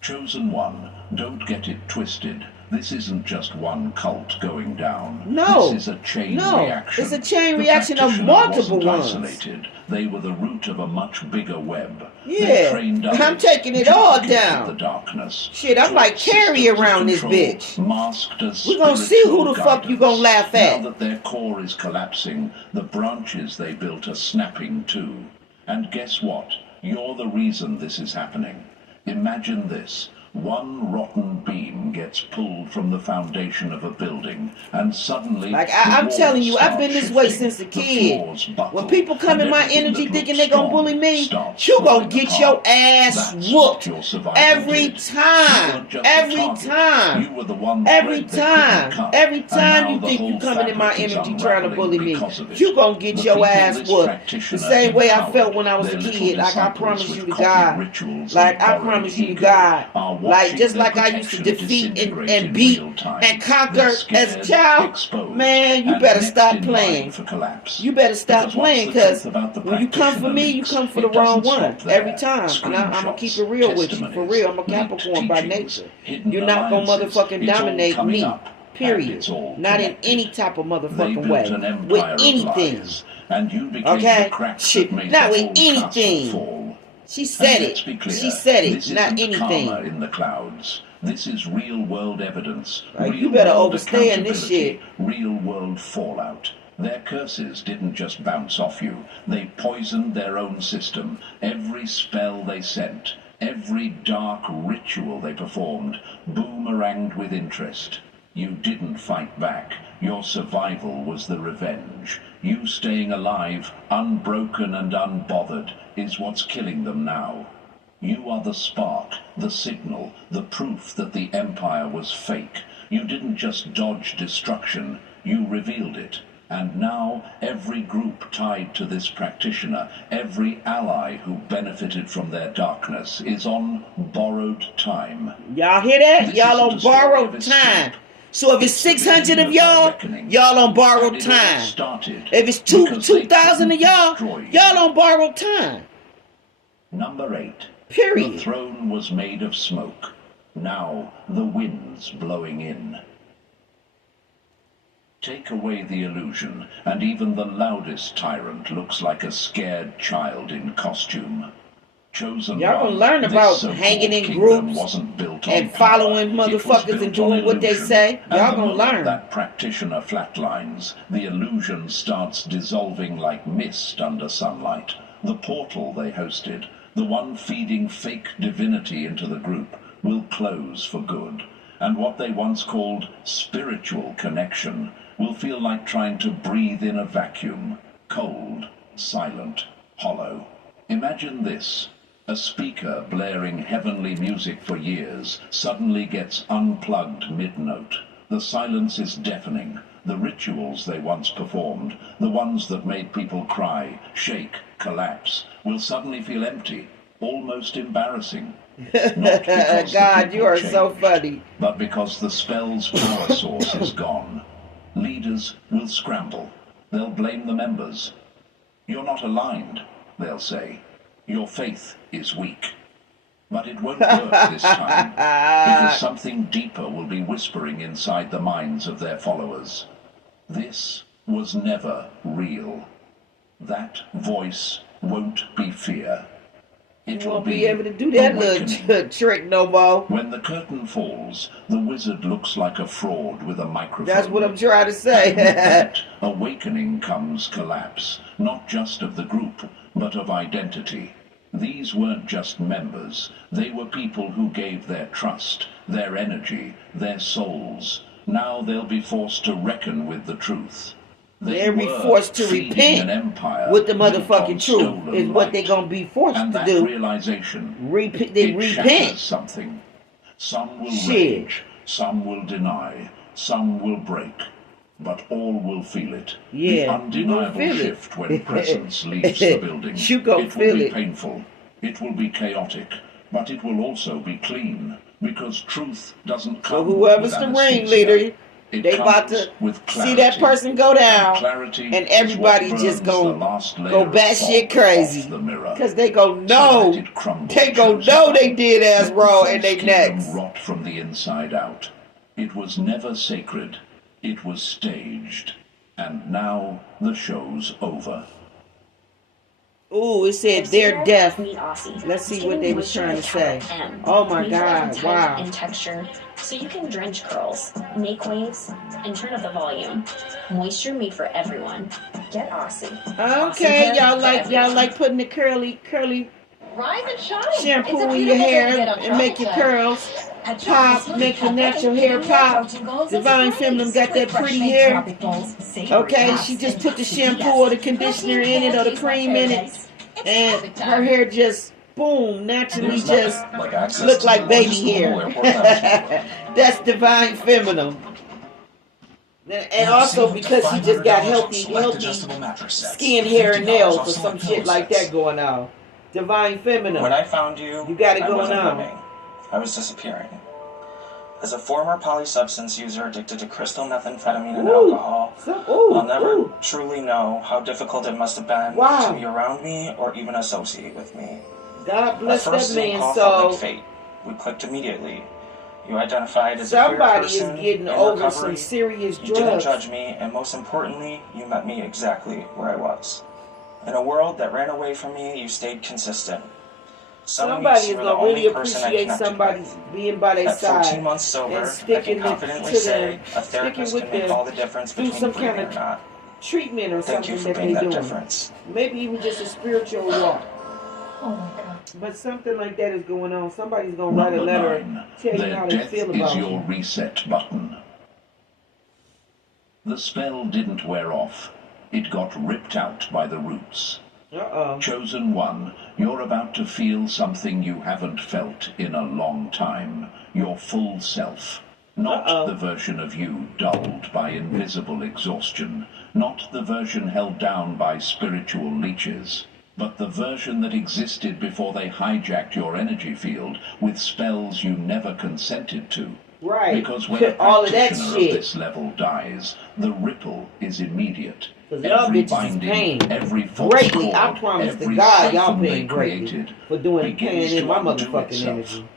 Chosen one, don't get it twisted. This isn't just one cult going down. No. This is a chain No. reaction. It's a chain The reaction of practitioner multiple wasn't ones. isolated. They were the root of a much bigger web. They Yeah. trained I'm others, taking it all duplicated down. The darkness. Shit, I'm like Taught Carrie systems of around this control, bitch. Masked as We're gonna see who the spiritual fuck you gonna guidance. laugh at. Now that their core is collapsing, the branches they built are snapping too. And guess what? You're the reason this is happening. Imagine this. One rotten beam gets pulled from the foundation of a building, and suddenly... Like, the I'm walls telling you, I've start been this way shifting, since a the kid. floors buckle, When people come and in my everything energy that thinking looks they gonna strong bully me, starts you gonna falling get apart. your ass That's whooped. what your survival Every did. time. You weren't just a Every target. time. You were the one Every thread they couldn't time. cut. Every And time now you the think you whole coming in my fabric is energy trying to bully unraveling me, because of it. you gonna get The your people ass this whooped. The practitioner same way I empowered, felt when I was a their little kid. Like I disciples promise you with to copied God. rituals Like and I borrowed promise you to ego God. are Like watching just their like I used to protection defeat disintegrate and in beat real time. and conquer They're as a scared, child. exposed, Man, you and better next stop in playing. line for collapse. You better stop Because once playing, the because truth about the when you come for practitioner me, you leaks, come for it the wrong doesn't one. stop there. Every time. And I'm going to keep it real with you. For Screenshots, real. I'm a testimonies, Capricorn by teachings, nature. hidden You're not going to alliances. motherfucking It's all dominate coming me. up, and Period. it's all Not in connected. any type of They motherfucking built way. an With empire of anything. lies, and you became Okay? the cracks Shit, that made not the with whole castle anything. fall. She said And let's it. be clear, She said it. this Not isn't anything. karma in the clouds. This is real-world evidence. Like, you better real-world overstay in this accountability, shit. Real-world fallout. Their curses didn't just bounce off you. They poisoned their own system. Every spell they sent, every dark ritual they performed, boomeranged with interest. You didn't fight back. Your survival was the revenge. You staying alive, unbroken and unbothered, is what's killing them now. You are the spark, the signal, the proof that the Empire was fake. You didn't just dodge destruction, you revealed it. And now every group tied to this practitioner, every ally who benefited from their darkness, is on borrowed time. Y'all hear that? This Y'all isn't on a story borrowed of time. escape. So if it's 600 of y'all, y'all on borrowed time. If it's 2,000 of y'all on borrowed time. Number 8. Period. The throne was made of smoke. Now the wind's blowing in. Take away the illusion, and even the loudest tyrant looks like a scared child in costume. Chosen Y'all gonna one, learn this about so-called hanging in kingdom groups wasn't built on and power. following It was motherfuckers built and doing on what they illusion. say. And Y'all the gonna moment learn. that practitioner flatlines, the illusion starts dissolving like mist under sunlight. The portal they hosted, the one feeding fake divinity into the group, will close for good. And what they once called spiritual connection will feel like trying to breathe in a vacuum, cold, silent, hollow. Imagine this. A speaker blaring heavenly music for years suddenly gets unplugged mid-note. The silence is deafening. The rituals they once performed, the ones that made people cry, shake, collapse, will suddenly feel empty, almost embarrassing. Not because God, the you are people so changed, funny. but because the spell's power source is gone. Leaders will scramble. They'll blame the members. You're not aligned, they'll say. Your faith is weak. But it won't work this time, because something deeper will be whispering inside the minds of their followers. This was never real. That voice won't be fear. It You will won't be able to do that awakening. little trick no more. When the curtain falls, the wizard looks like a fraud with a microphone. That's what I'm trying to say. And with that awakening comes collapse, not just of the group, but of identity. These weren't just members. They were people who gave their trust, their energy, their souls. Now they'll be forced to reckon with the truth. They'll be forced to repent with the motherfucking truth is what they're going to be forced and to that do. realization, They it shatters repent. something. Some will Shit. rage, some will deny, some will break, but all will feel it. Yeah, The you gonna undeniable feel it. shift when presence leaves the building. You gonna it feel will be it. painful, it will be chaotic, but it will also be clean, because truth doesn't come So whoever's with the anesthesia. ringleader, It they about comes to with see that clarity. person go down, Clarity and is everybody what just burns go the last layer go of batshit fog crazy, off the mirror, cause they go so know that it crumbles they go chosen know one. they did ass Let the wrong false and they kingdom next. rot from the inside out. It was never sacred. It was staged, and now the show's over. Ooh, it said they're deaf. Meet Aussie. Let's see It's what giving they was moisture trying to like say. capital M. Oh my Measure God! and tight Wow. in texture, so you can drench curls, make waves, and turn up the volume. Moisture made for everyone. Get Aussie. Okay, y'all like putting the curly Rise and shine. shampoo It's a in your beautiful day to hair get up and make your chocolate. curls At pop, Chocolate make your Cafe, natural hair giving you pop. protein goals Divine and Feminine sprays got that with fresh pretty baked hair. tropic bowls, savory Okay, wraps, she just and put the puffs shampoo yes. or the conditioner in it or the Protein cream in it, paradise. It's and perfect her time. hair just boom naturally There's just nothing like access look to like the baby largest hair. global airport lounge. That's Divine Feminine. And also because she just got healthy skin, hair, and nails or some shit like that going on. Divine Feminine. When I found you, You got it I going wasn't on. living. I was disappearing. As a former polysubstance user addicted to crystal methamphetamine and Ooh. alcohol, Ooh, I'll never ooh. truly know how difficult it must have been Wow. to be around me or even associate with me. God bless Our first that Zoom man's call felt soul. like fate. We clicked immediately. You identified as a Somebody queer is person getting in over recovery. some serious You didn't drugs. judge me, and most importantly, you met me exactly where I was. In a world that ran away from me, you stayed consistent. Some Somebody weeks is you were gonna the only really person I appreciate connected somebody with. being by their At 14 side months sober, and I sticking can confidently to say them, a therapist sticking can with make them all the difference through between some breathing kind or of not. treatment or Thank you something for that being they that doing. difference. Maybe even just a spiritual walk. Oh my God. But something like that is going on. Somebody's gonna write a Number letter 9. and tell you Their how they death feel is about your you. reset button. The spell didn't wear off. It got ripped out by the roots. Uh-oh. Chosen one, you're about to feel something you haven't felt in a long time. Your full self. Not Uh-oh. the version of you dulled by invisible exhaustion. Not the version held down by spiritual leeches. But the version that existed before they hijacked your energy field with spells you never consented to. Right. Because when a All of that practitioner shit. of this level dies, the ripple is immediate. Because y'all Every bitches is binding, paying every false greatly. I cord, promise to every God, y'all siphon they paying greatly created for doing begins paying in to my undo motherfucking itself. energy.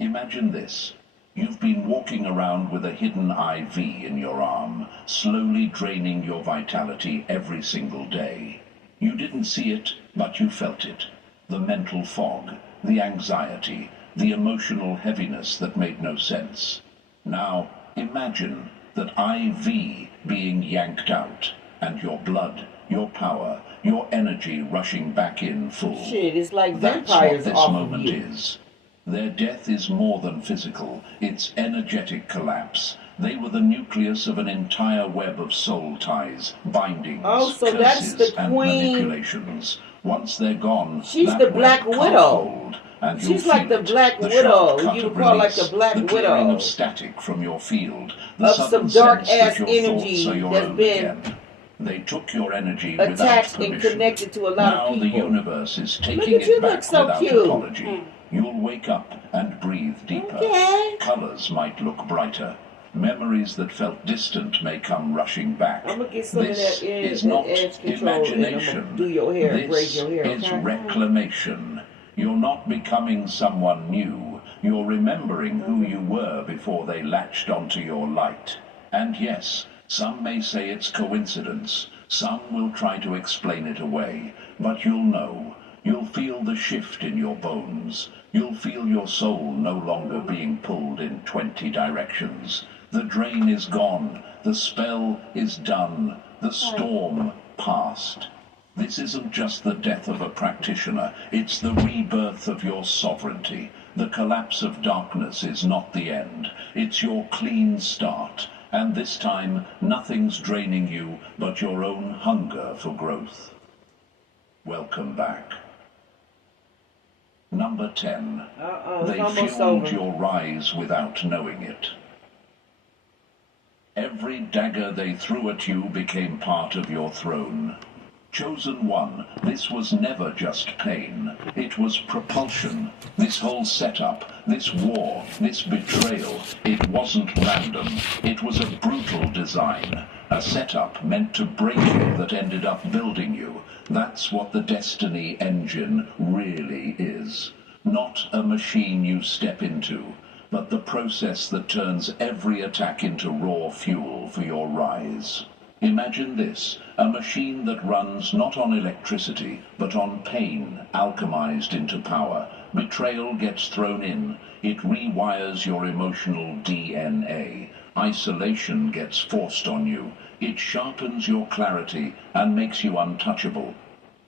Imagine this. You've been walking around with a hidden IV in your arm, slowly draining your vitality every single day. You didn't see it, but you felt it. The mental fog, the anxiety, the emotional heaviness that made no sense. Now, imagine that IV being yanked out, and your blood, your power, your energy rushing back in full. Shit, it's like That's what vampires this off of moment you. is. Their death is more than physical, it's energetic collapse. They were the nucleus of an entire web of soul ties, bindings, Oh, so that's curses, the and queen. manipulations. Once they're gone, She's that the web Black can't Widow. hold, and you'll She's like feel the it. Black The Widow. sharp cut You of would call like release, the Black the clearing Widow. of static from your field, the Of sudden some dark sense ass that your energy thoughts are your that's own been again. They took your energy without attached and permission. connected to a lot Now of the people. universe is Look taking at you, it look back so without cute. apology. You'll wake up and breathe deeper. Okay. Colors might look brighter. Memories that felt distant may come rushing back. I'm gonna get some This of that is that not edge control and I'm imagination. gonna do your hair, braid This your hair, is okay? reclamation. You're not becoming someone new. You're remembering who you were before they latched onto your light. And yes, some may say it's coincidence. Some will try to explain it away. But you'll know. You'll feel the shift in your bones. You'll feel your soul no longer being pulled in 20 directions. The drain is gone. The spell is done. The storm passed. This isn't just the death of a practitioner. It's the rebirth of your sovereignty. The collapse of darkness is not the end. It's your clean start. And this time, nothing's draining you but your own hunger for growth. Welcome back. Number 10. It's They almost fueled over. your rise without knowing it. Every dagger they threw at you became part of your throne. Chosen one, this was never just pain. It was propulsion. This whole setup, this war, this betrayal, it wasn't random. It was a brutal design. A setup meant to break you that ended up building you. That's what the Destiny engine really is. Not a machine you step into, but the process that turns every attack into raw fuel for your rise. Imagine this, a machine that runs not on electricity, but on pain, alchemized into power. Betrayal gets thrown in. It rewires your emotional DNA. Isolation gets forced on you. It sharpens your clarity and makes you untouchable.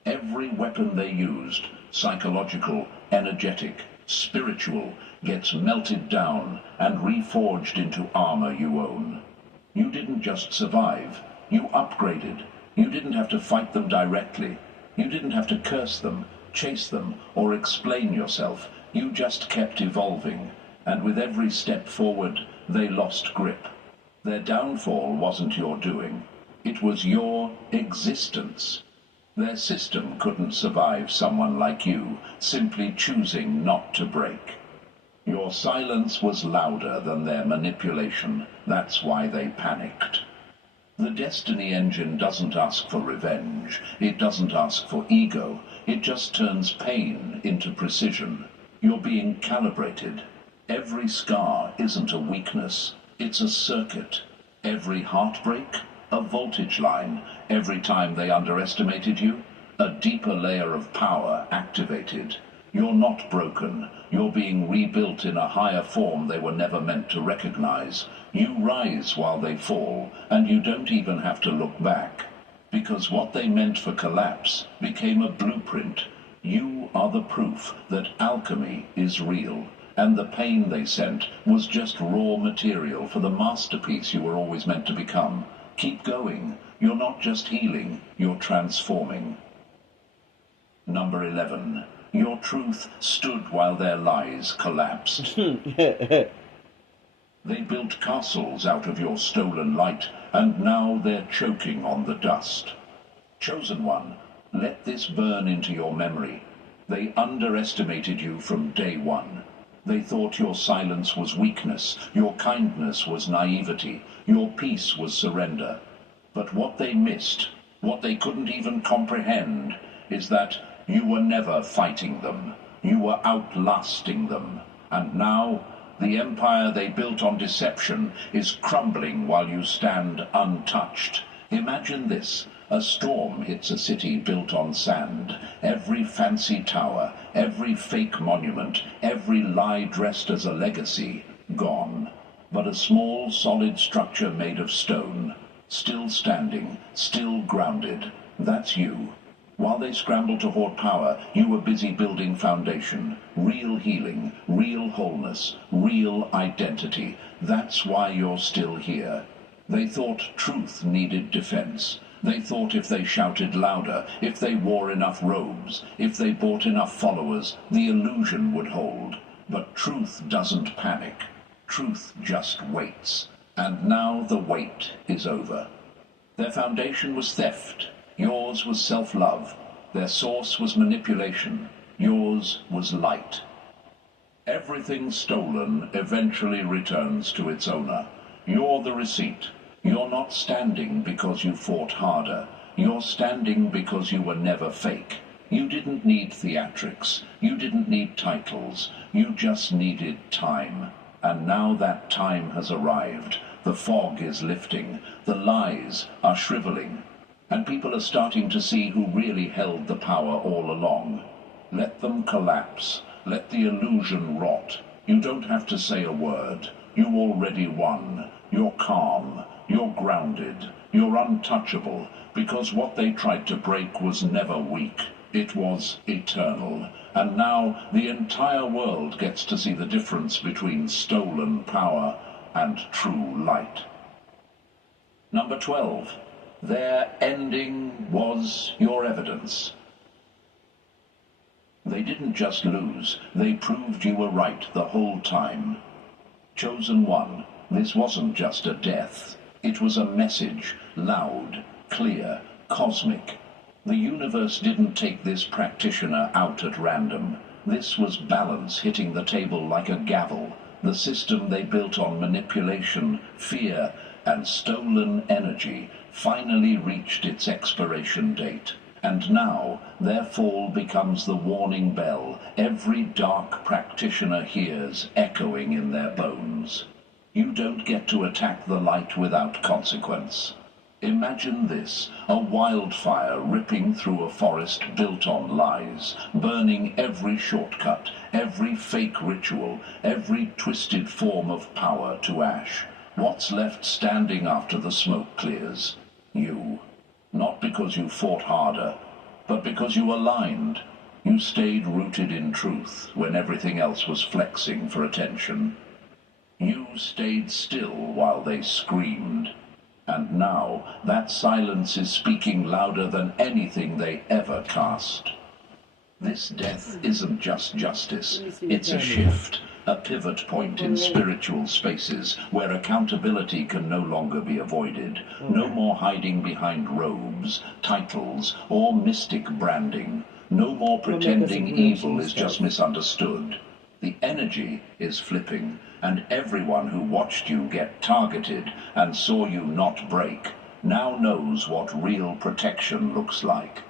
Every weapon they used, psychological, energetic, spiritual, gets melted down and reforged into armor you own. You didn't just survive. You upgraded. You didn't have to fight them directly. You didn't have to curse them, chase them, or explain yourself. You just kept evolving. And with every step forward, they lost grip. Their downfall wasn't your doing. It was your existence. Their system couldn't survive someone like you, simply choosing not to break. Your silence was louder than their manipulation. That's why they panicked. The Destiny engine doesn't ask for revenge. It doesn't ask for ego. It just turns pain into precision. You're being calibrated. Every scar isn't a weakness. It's a circuit. Every heartbreak, a voltage line. Every time they underestimated you, a deeper layer of power activated. You're not broken. You're being rebuilt in a higher form they were never meant to recognize. You rise while they fall, and you don't even have to look back. Because what they meant for collapse became a blueprint. You are the proof that alchemy is real, and the pain they sent was just raw material for the masterpiece you were always meant to become. Keep going. You're not just healing, you're transforming. Number 11. Your truth stood while their lies collapsed. They built castles out of your stolen light, and now they're choking on the dust. Chosen one, let this burn into your memory. They underestimated you from day one. They thought your silence was weakness, your kindness was naivety, your peace was surrender. But what they missed, what they couldn't even comprehend, is that you were never fighting them. You were outlasting them. And now, the empire they built on deception is crumbling while you stand untouched. Imagine this. A storm hits a city built on sand. Every fancy tower, every fake monument, every lie dressed as a legacy, gone. But a small, solid structure made of stone, still standing, still grounded. That's you. While they scrambled to hoard power, you were busy building foundation, real healing, real wholeness, real identity. That's why you're still here. They thought truth needed defense. They thought if they shouted louder, if they wore enough robes, if they bought enough followers, the illusion would hold. But truth doesn't panic. Truth just waits. And now the wait is over. Their foundation was theft. Yours was self-love. Their source was manipulation. Yours was light. Everything stolen eventually returns to its owner. You're the receipt. You're not standing because you fought harder. You're standing because you were never fake. You didn't need theatrics. You didn't need titles. You just needed time. And now that time has arrived. The fog is lifting. The lies are shriveling. And people are starting to see who really held the power all along. Let them collapse. Let the illusion rot. You don't have to say a word. You already won. You're calm. You're grounded. You're untouchable. Because what they tried to break was never weak. It was eternal. And now the entire world gets to see the difference between stolen power and true light. Number 12. Their ending was your evidence. They didn't just lose, they proved you were right the whole time. Chosen one, this wasn't just a death. It was a message, loud, clear, cosmic. The universe didn't take this practitioner out at random. This was balance hitting the table like a gavel. The system they built on manipulation, fear, and stolen energy finally reached its expiration date. And now their fall becomes the warning bell every dark practitioner hears echoing in their bones. You don't get to attack the light without consequence. Imagine this, a wildfire ripping through a forest built on lies, burning every shortcut, every fake ritual, every twisted form of power to ash. What's left standing after the smoke clears? You. Not because you fought harder, but because you aligned. You stayed rooted in truth when everything else was flexing for attention. You stayed still while they screamed. And now that silence is speaking louder than anything they ever cast. This death isn't just justice, it's a shift, a pivot point in spiritual spaces where accountability can no longer be avoided. No more hiding behind robes, titles, or mystic branding. No more pretending evil is just misunderstood. The energy is flipping, and everyone who watched you get targeted and saw you not break now knows what real protection looks like.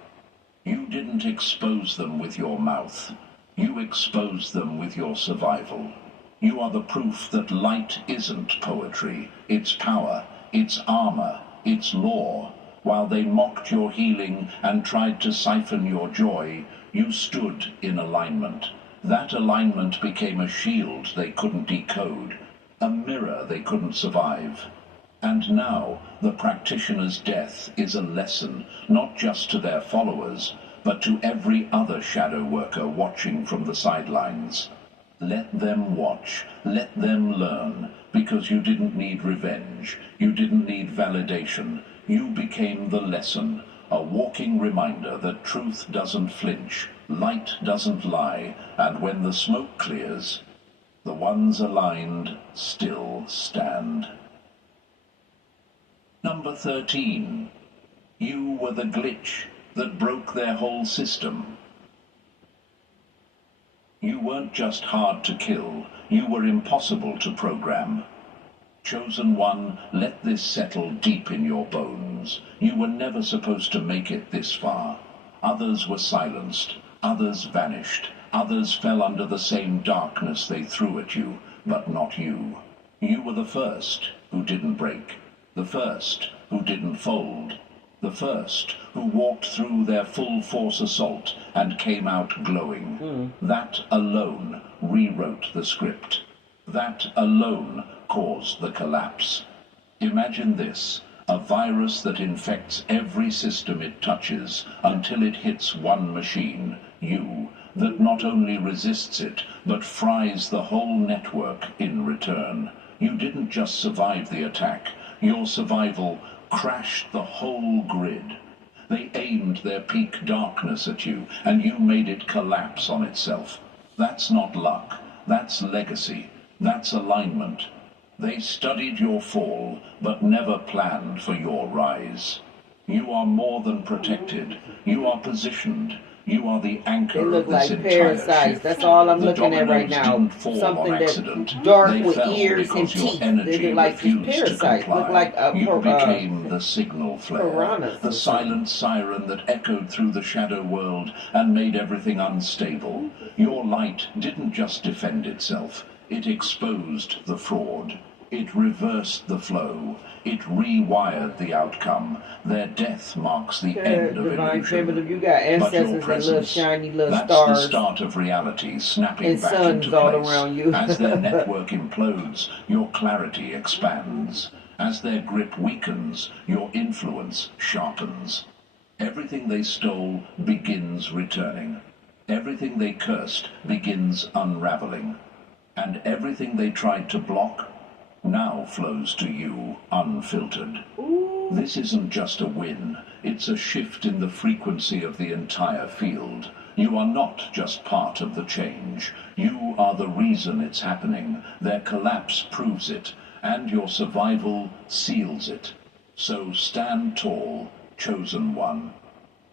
You didn't expose them with your mouth. You exposed them with your survival. You are the proof that light isn't poetry. It's power, it's armor, it's law. While they mocked your healing and tried to siphon your joy, you stood in alignment. That alignment became a shield they couldn't decode, a mirror they couldn't survive. And now the practitioner's death is a lesson, not just to their followers, but to every other shadow worker watching from the sidelines. Let them watch, let them learn, because you didn't need revenge, you didn't need validation. You became the lesson, a walking reminder that truth doesn't flinch, light doesn't lie, and when the smoke clears, the ones aligned still stand. Number 13. You were the glitch that broke their whole system. You weren't just hard to kill, you were impossible to program. Chosen one, let this settle deep in your bones. You were never supposed to make it this far. Others were silenced, others vanished, others fell under the same darkness they threw at you, but not you. You were the first who didn't break, the first who didn't fold, the first who walked through their full force assault and came out glowing. That alone rewrote the script. That alone caused the collapse. Imagine this, a virus that infects every system it touches until it hits one machine, you, that not only resists it, but fries the whole network in return. You didn't just survive the attack, your survival crashed the whole grid. They aimed their peak darkness at you, and you made it collapse on itself. That's not luck, that's legacy. That's alignment. They studied your fall, but never planned for your rise. You are more than protected. You are positioned. You are the anchor They look of this like entire parasites. shift. That's all I'm The looking at right dominoes now. didn't fall Something on that's accident. dark They with fell ears and because your teeth. They energy look like these refused to parasites. comply. Look like You became the signal flare, piranhas the or silent siren that echoed through the shadow world and made everything unstable. Your light didn't just defend itself. It exposed the fraud. It reversed the flow. It rewired the outcome. Their death marks the end of divine feminine, illusion. you got But your ancestors and little presence, shiny little that's the stars start of reality snapping and back suns into all place. around you. As their network implodes, your clarity expands. As their grip weakens, your influence sharpens. Everything they stole begins returning. Everything they cursed begins unraveling. And everything they tried to block now flows to you unfiltered. This isn't just a win, it's a shift in the frequency of the entire field. You are not just part of the change. You are the reason it's happening. Their collapse proves it, and your survival seals it. So stand tall, chosen one.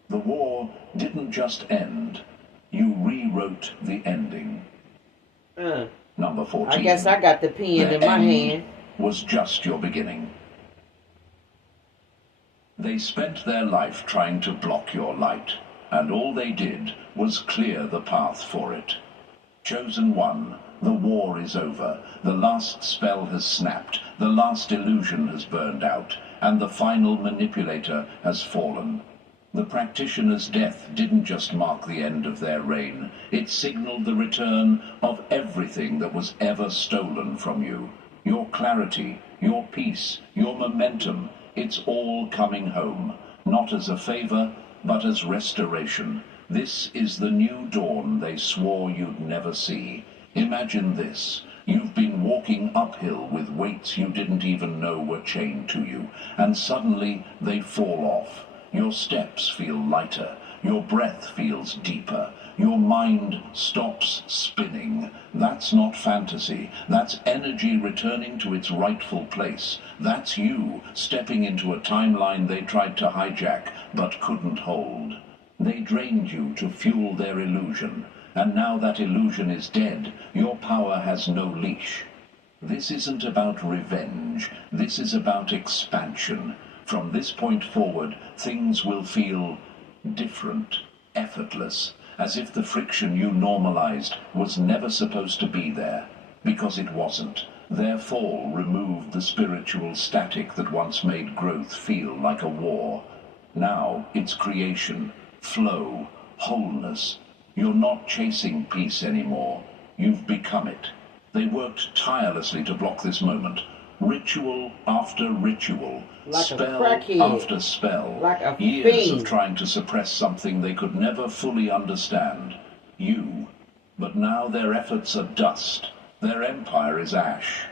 The war didn't just end. You rewrote the ending. Number 14. I guess I got the pen Their in my end hand. was just your beginning. They spent their life trying to block your light, and all they did was clear the path for it. Chosen one, the war is over. The last spell has snapped, the last illusion has burned out, and the final manipulator has fallen. The practitioner's death didn't just mark the end of their reign, it signaled the return of everything that was ever stolen from you. Your clarity, your peace, your momentum, it's all coming home, not as a favor, but as restoration. This is the new dawn they swore you'd never see. Imagine this. You've been walking uphill with weights you didn't even know were chained to you, and suddenly they fall off. Your steps feel lighter, your breath feels deeper, your mind stops spinning. That's not fantasy, that's energy returning to its rightful place. That's you stepping into a timeline they tried to hijack but couldn't hold. They drained you to fuel their illusion, and now that illusion is dead, your power has no leash. This isn't about revenge, this is about expansion. From this point forward, things will feel different, effortless, as if the friction you normalized was never supposed to be there, because it wasn't. Their fall removed the spiritual static that once made growth feel like a war. Now it's creation, flow, wholeness. You're not chasing peace anymore. You've become it. They worked tirelessly to block this moment. Ritual after ritual, Like a spell crackhead. after spell, Like a years fiend. of trying to suppress something they could never fully understand. You. But now their efforts are dust. Their empire is ash.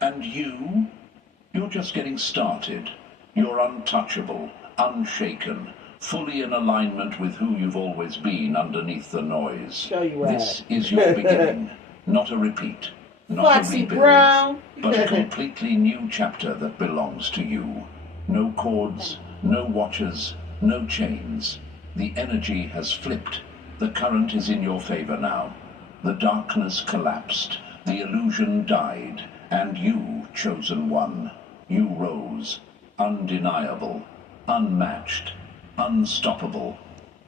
And you're just getting started. You're untouchable, unshaken, fully in alignment with who you've always been underneath the noise. Show you This is your beginning, not a repeat, not Foxy a rebuild, Brown. but a completely new chapter that belongs to you. No cords, no watches, no chains. The energy has flipped. The current is in your favor now. The darkness collapsed, the illusion died, and you, chosen one, you rose, undeniable, unmatched, unstoppable,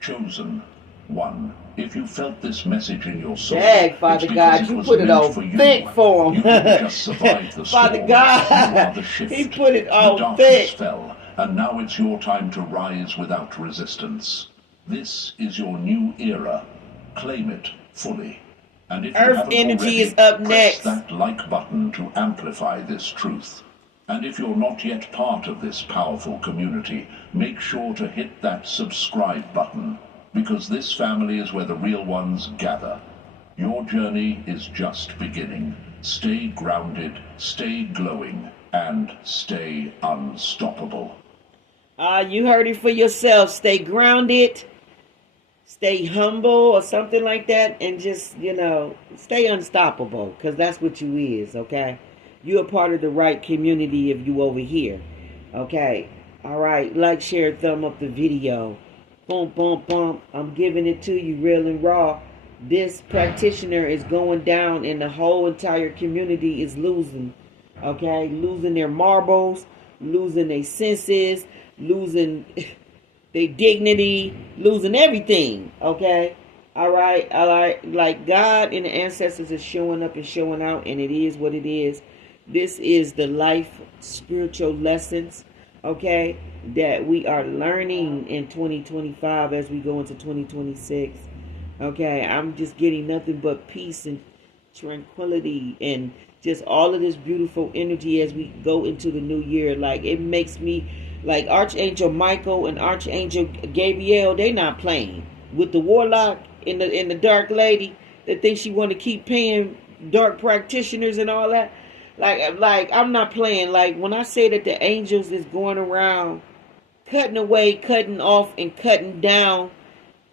chosen one. If you felt this message in your soul, Dang, Father it's God, because it you was put it meant on for you. thick for him. You didn't just survive the storm. Father God, You are the shift. he put it The on darkness thick. fell, and now it's your time to rise without resistance. This is your new era. Claim it fully. And if you Earth haven't energy already, is up press next. that like button to amplify this truth. And if you're not yet part of this powerful community, make sure to hit that subscribe button, because this family is where the real ones gather. Your journey is just beginning. Stay grounded, stay glowing, and stay unstoppable. You heard it for yourself. Stay grounded, stay humble, or something like that, and just, stay unstoppable, because that's what you is, okay? You're a part of the right community if you over here, okay? All right, like, share, thumb up the video. Boom, boom, boom. I'm giving it to you real and raw. This practitioner is going down, and the whole entire community is losing, okay? Losing their marbles, losing their senses, losing their dignity, losing everything, okay? All right, like God and the ancestors is showing up and showing out, and it is what it is. This is the life spiritual lessons, okay, that we are learning in 2025 as we go into 2026, okay? I'm just getting nothing but peace and tranquility and just all of this beautiful energy as we go into the new year. Like, it makes me, like, Archangel Michael and Archangel Gabriel, they not playing with the warlock and the dark lady that thinks she want to keep paying dark practitioners and all that. Like I'm not playing. Like, when I say that the angels is going around cutting away, cutting off, and cutting down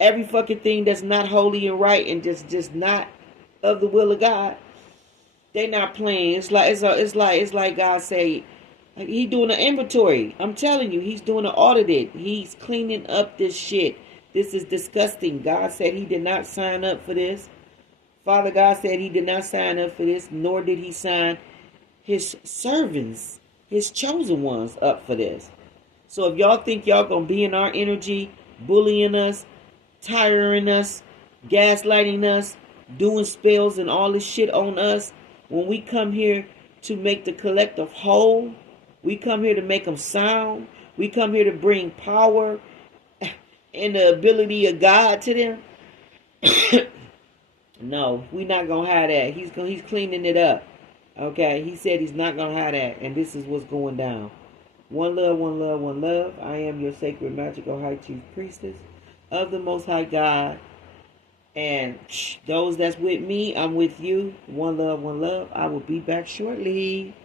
every fucking thing that's not holy and right and just not of the will of God, they not playing. It's like God say, like, he doing an inventory. I'm telling you, he's doing an audit. He's cleaning up this shit. This is disgusting. God said he did not sign up for this. Father God said he did not sign up for this, nor did he sign his servants, his chosen ones, up for this. So if y'all think y'all gonna be in our energy, bullying us, tiring us, gaslighting us, doing spells and all this shit on us, when we come here to make the collective whole, we come here to make them sound, we come here to bring power and the ability of God to them. No, we're not gonna have that. He's cleaning it up. Okay, he said he's not gonna have that, and this is what's going down. One love, one love, one love. I am your sacred, magical, high chief priestess of the Most High God. And those that's with me, I'm with you. One love, one love. I will be back shortly.